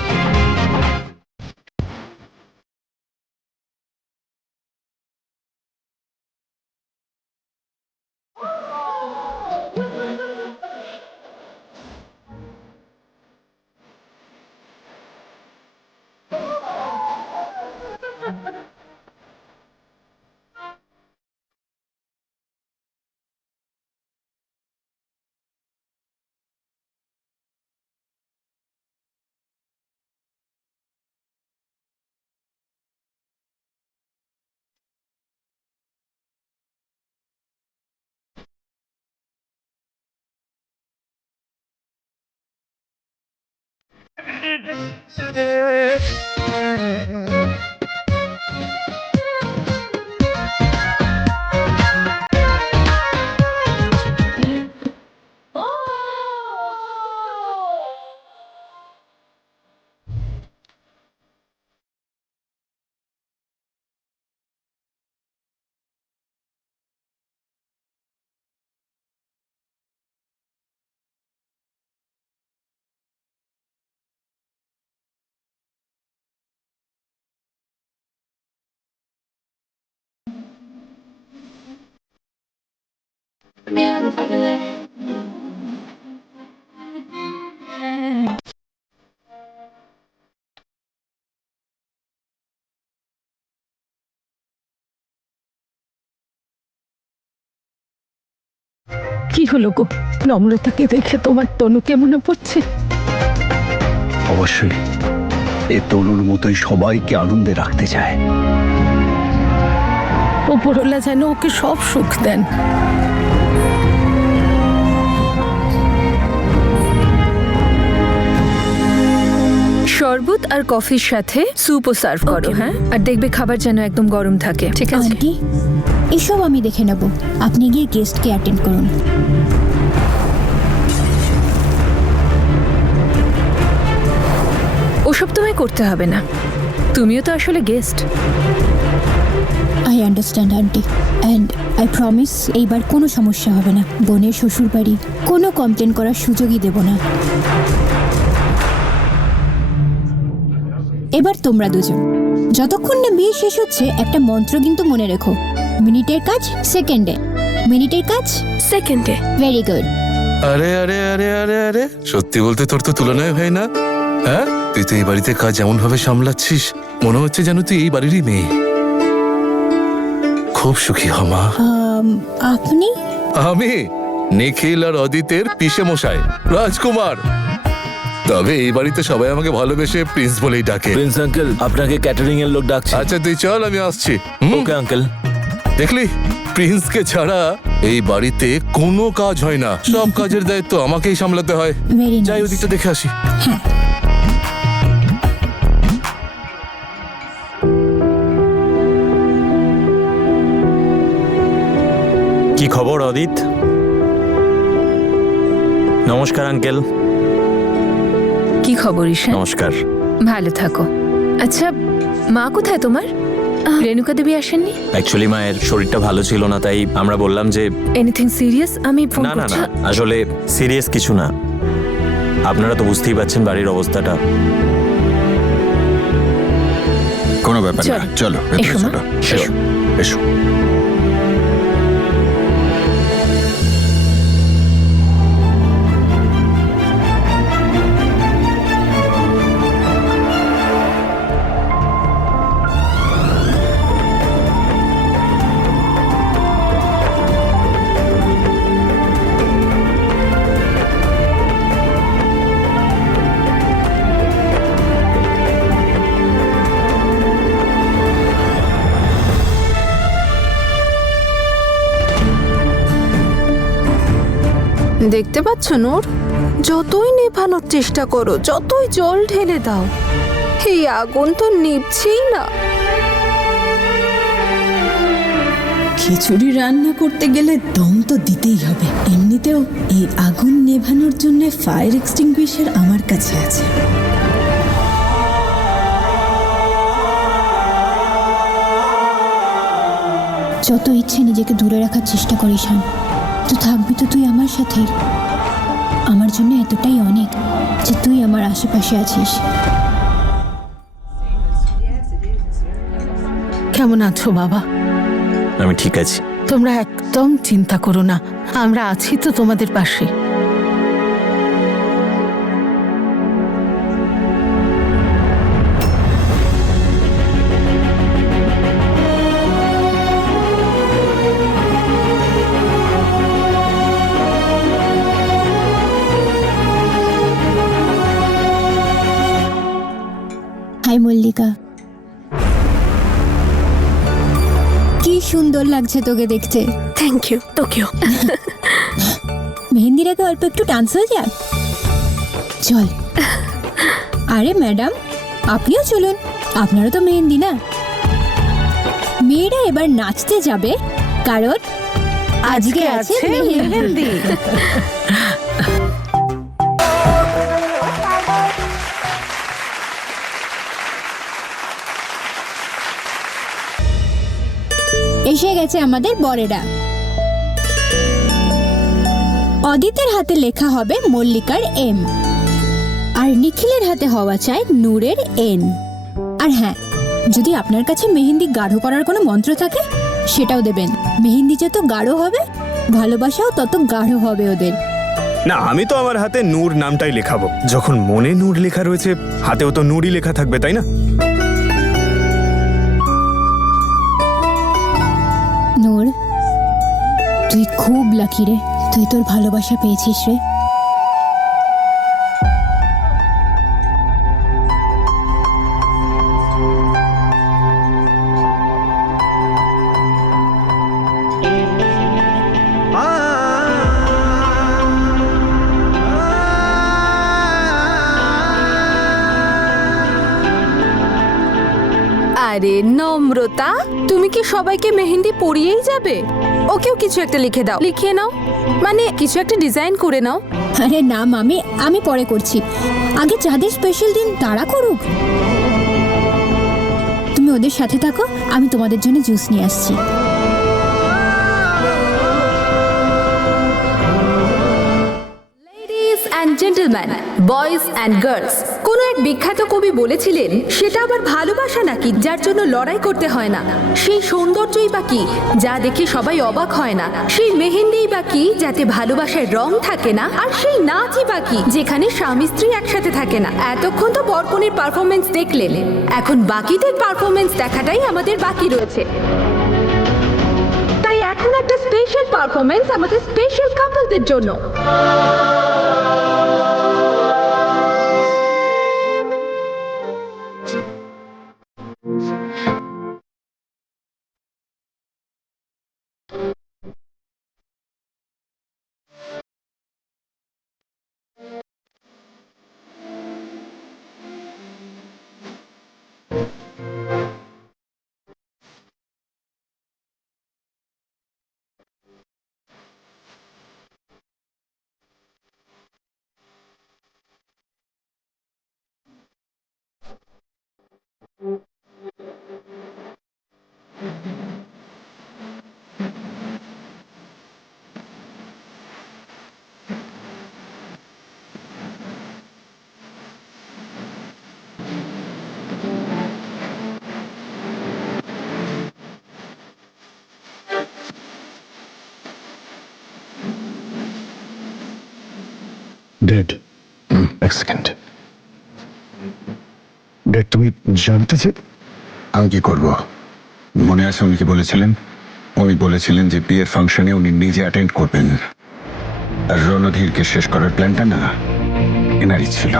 কি হলো গো, নম্রতাকে দেখে তোমার তনুকে মনে পড়ছে? অবশ্যই, এ তরুর মতোই সবাইকে আনন্দে রাখতে চায়। ওপরওয়ালা যেন ওকে সব সুখ দেন। শরবত আর কফির সাথে স্যুপও সার্ভ করো, হ্যাঁ? আর দেখবে খাবার যেন একদম গরম থাকে, ঠিক আছে? আন্টি, এসব আমি দেখে নেব, আপনি গিয়ে গেস্টকে অ্যাটেন্ড করুন। ওসব তোমায় করতে হবে না, তুমিও তো আসলে guest. I understand aunty, and I promise এইবার কোনো সমস্যা হবে না। বোনের শ্বশুর বাড়ি কোনো কমপ্লেন করার সুযোগই দেব না। এবার তোমরা দুজন যতক্ষণ না বিয়ে শেষ হচ্ছে একটা মন্ত্র কিন্তু মনে রেখো, মিনিটের কাজ সেকেন্ডে, মিনিটের কাজ সেকেন্ডে। Very good. আরে আরে আরে আরে আরে, সত্যি বলতে তোর তো তুলনায় হয় না। হ্যাঁ, তুই তো এই বাড়িতে কাজ এমন ভাবে সামলাচ্ছিস, মনে হচ্ছে যেন তুই এই বাড়িরই মেয়ে। খুব সুখী হ মা। আপনি? আমি নিখিল আর অদিতের পিসে মশাই রাজকুমার। তবে এই বাড়িতে সবাই আমাকে ভালোবেসে প্রিন্স বলেই ডাকে। প্রিন্স আঙ্কেল, আপনাকে ক্যাটারিং এর লোক ডাকছে। আচ্ছা তুই চল, আমি আসছি। Okay uncle. দেখলি, প্রিন্সকে ছাড়া এই বাড়িতে কোনো কাজ হয় না, সব কাজের দায়িত্ব আমাকেই সামলাতে হয়। ভেরি যাই ওদিকটা দেখে আসি। কি খবর অদিত? নমস্কার আঙ্কেল। কি খবর ঈশান? নমস্কার। ভালো থাকো। আচ্ছা, মা কোথায় তোমার? রেণুকা দেবী আসেননি? অ্যাকচুয়ালি মায়ের শরীরটা ভালো ছিল না, তাই আমরা বললাম যে এনিথিং সিরিয়াস? আমি ফোন না না করছি। না, আসলে সিরিয়াস কিছু না। আপনারা তো বুঝতেই পারছেন বাড়ির অবস্থাটা। কোনো ব্যাপার না, চলো এসো মা, এসো এসো। দেখতে পাচ্ছ নূর, যতই নেভানোর চেষ্টা করো, যতই জল ঢেলে দাও, এই আগুন তো নিভছেই না। খিচুড়ি রান্না করতে গেলে দম তো দিতেই হবে। এমনিতেও এই আগুন নেভানোর জন্য ফায়ার এক্সটিংগুইশার আমার কাছে আছে। যত ইচ্ছে নিজেকে দূরে রাখার চেষ্টা করিস, তো থাকবি তো তুই আমার সাথেই। আমার জন্য এতটাই অনেক যে তুই আমার আশেপাশে আছিস। কেমন আছো বাবা? আমি ঠিক আছি। তোমরা একদম চিন্তা করো না, আমরা আছি তো তোমাদের পাশে। হাই মল্লিকা, কি সুন্দর লাগছে তোকে দেখতে। Thank you. তোকেও। মেহেন্দির আগে অল্প একটু ডান্স হয়ে যাক, চল। আরে ম্যাডাম, আপনিও চলুন। আপনারও তো মেহেন্দি না? মেয়েরা এবার নাচতে যাবে কারণ আজকে আছে মেহেন্দি। এসে গেছে আমাদের বরেরা। অদিতের হাতে লেখা হবে মল্লিকার এম, আর নিখিলের হাতে হওয়া চাই নূরের এন। আর হ্যাঁ, যদি আপনার কাছে মেহেন্দি গাঢ় করার কোনো মন্ত্র থাকে সেটাও দেবেন। মেহেন্দি যত গাঢ় হবে ভালোবাসাও তত গাঢ় হবে ওদের। না, আমি তো আমার হাতে নূর নামটাই লেখাবো। যখন মনে নূর লেখা রয়েছে, হাতেও তো নূরই লেখা থাকবে, তাই না? নূর, তুই খুব লাকি রে, তুই তোর ভালোবাসা পেয়েছিস রে। আরে নম্রতা, তুমি কি সবাইকে মেহেন্দি পরিয়েই যাবে? ওকেও কিছু একটা লিখে দাও, লিখিয়ে নাও, মানে কিছু একটা ডিজাইন করে নাও। আরে না মামি, আমি পরে করছি, আগে যাদের স্পেশাল দিন তারা করুক। তুমি ওদের সাথে থাকো, আমি তোমাদের জন্য জুস নিয়ে আসছি। Ladies and gentlemen, boys and girls, কোন এক বিখ্যাত কবি বলেছিলেন, সেটা আবার ভালোবাসা নাকি যার জন্য লড়াই করতে হয় না? সেই সৌন্দর্যই বা কি যা দেখে সবাই অবাক হয় না? সেই মেহেন্দিই বা কি যাতে ভালোবাসার রং থাকে না? আর সেই নাচই বা কি যেখানে স্বামী স্ত্রী একসাথে থাকে না? এতক্ষণ তো বরকনের পারফরমেন্স দেখলেন, এখন বাকিদের পারফরমেন্স দেখাটাই আমাদের বাকি রয়েছে। তাই এখন একটা স্পেশাল পারফরমেন্স আমাদের স্পেশাল কাপলদের জন্য। ডেড, এক সেকেন্ড। ডেড, তুমি জানতে চাই আমি কি করব? মনে আছে উনি কি বলেছিলেন? উনি বলেছিলেন যে বিয়ের ফাংশনে উনি নিজে অ্যাটেন্ড করবেন। আর রণধীরকে শেষ করার প্ল্যানটা না এনারই ছিল।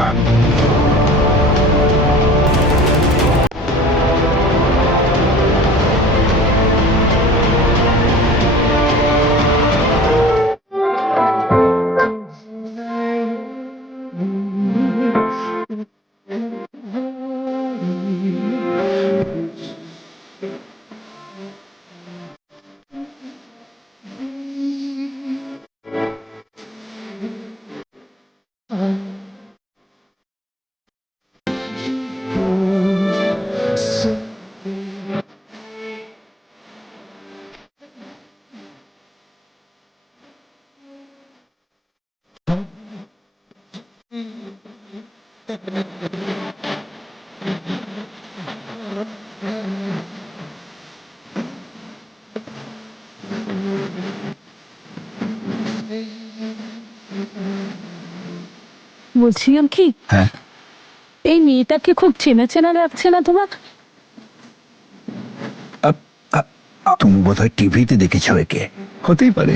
বলছিলাম কি, হ্যাঁ, এই মেয়েটাকে খুব চেনা চেনা লাগছে না তোমার? তুমি বোধহয় টিভিতে দেখেছো একে। হতেই পারে।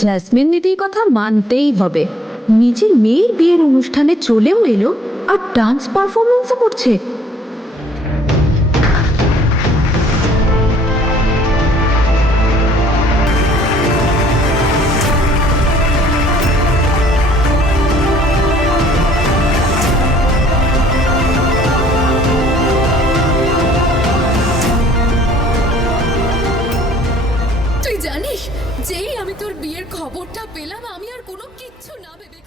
জেসমিন দিদির কথা মানতেই হবে, নিজের মেয়ের বিয়ের অনুষ্ঠানে চলেও এলো আর ডান্স পারফরমেন্সও করছে। তোর বিয়ের খবরটা পেলাম আমি আর কোনো কিচ্ছু না ভেবে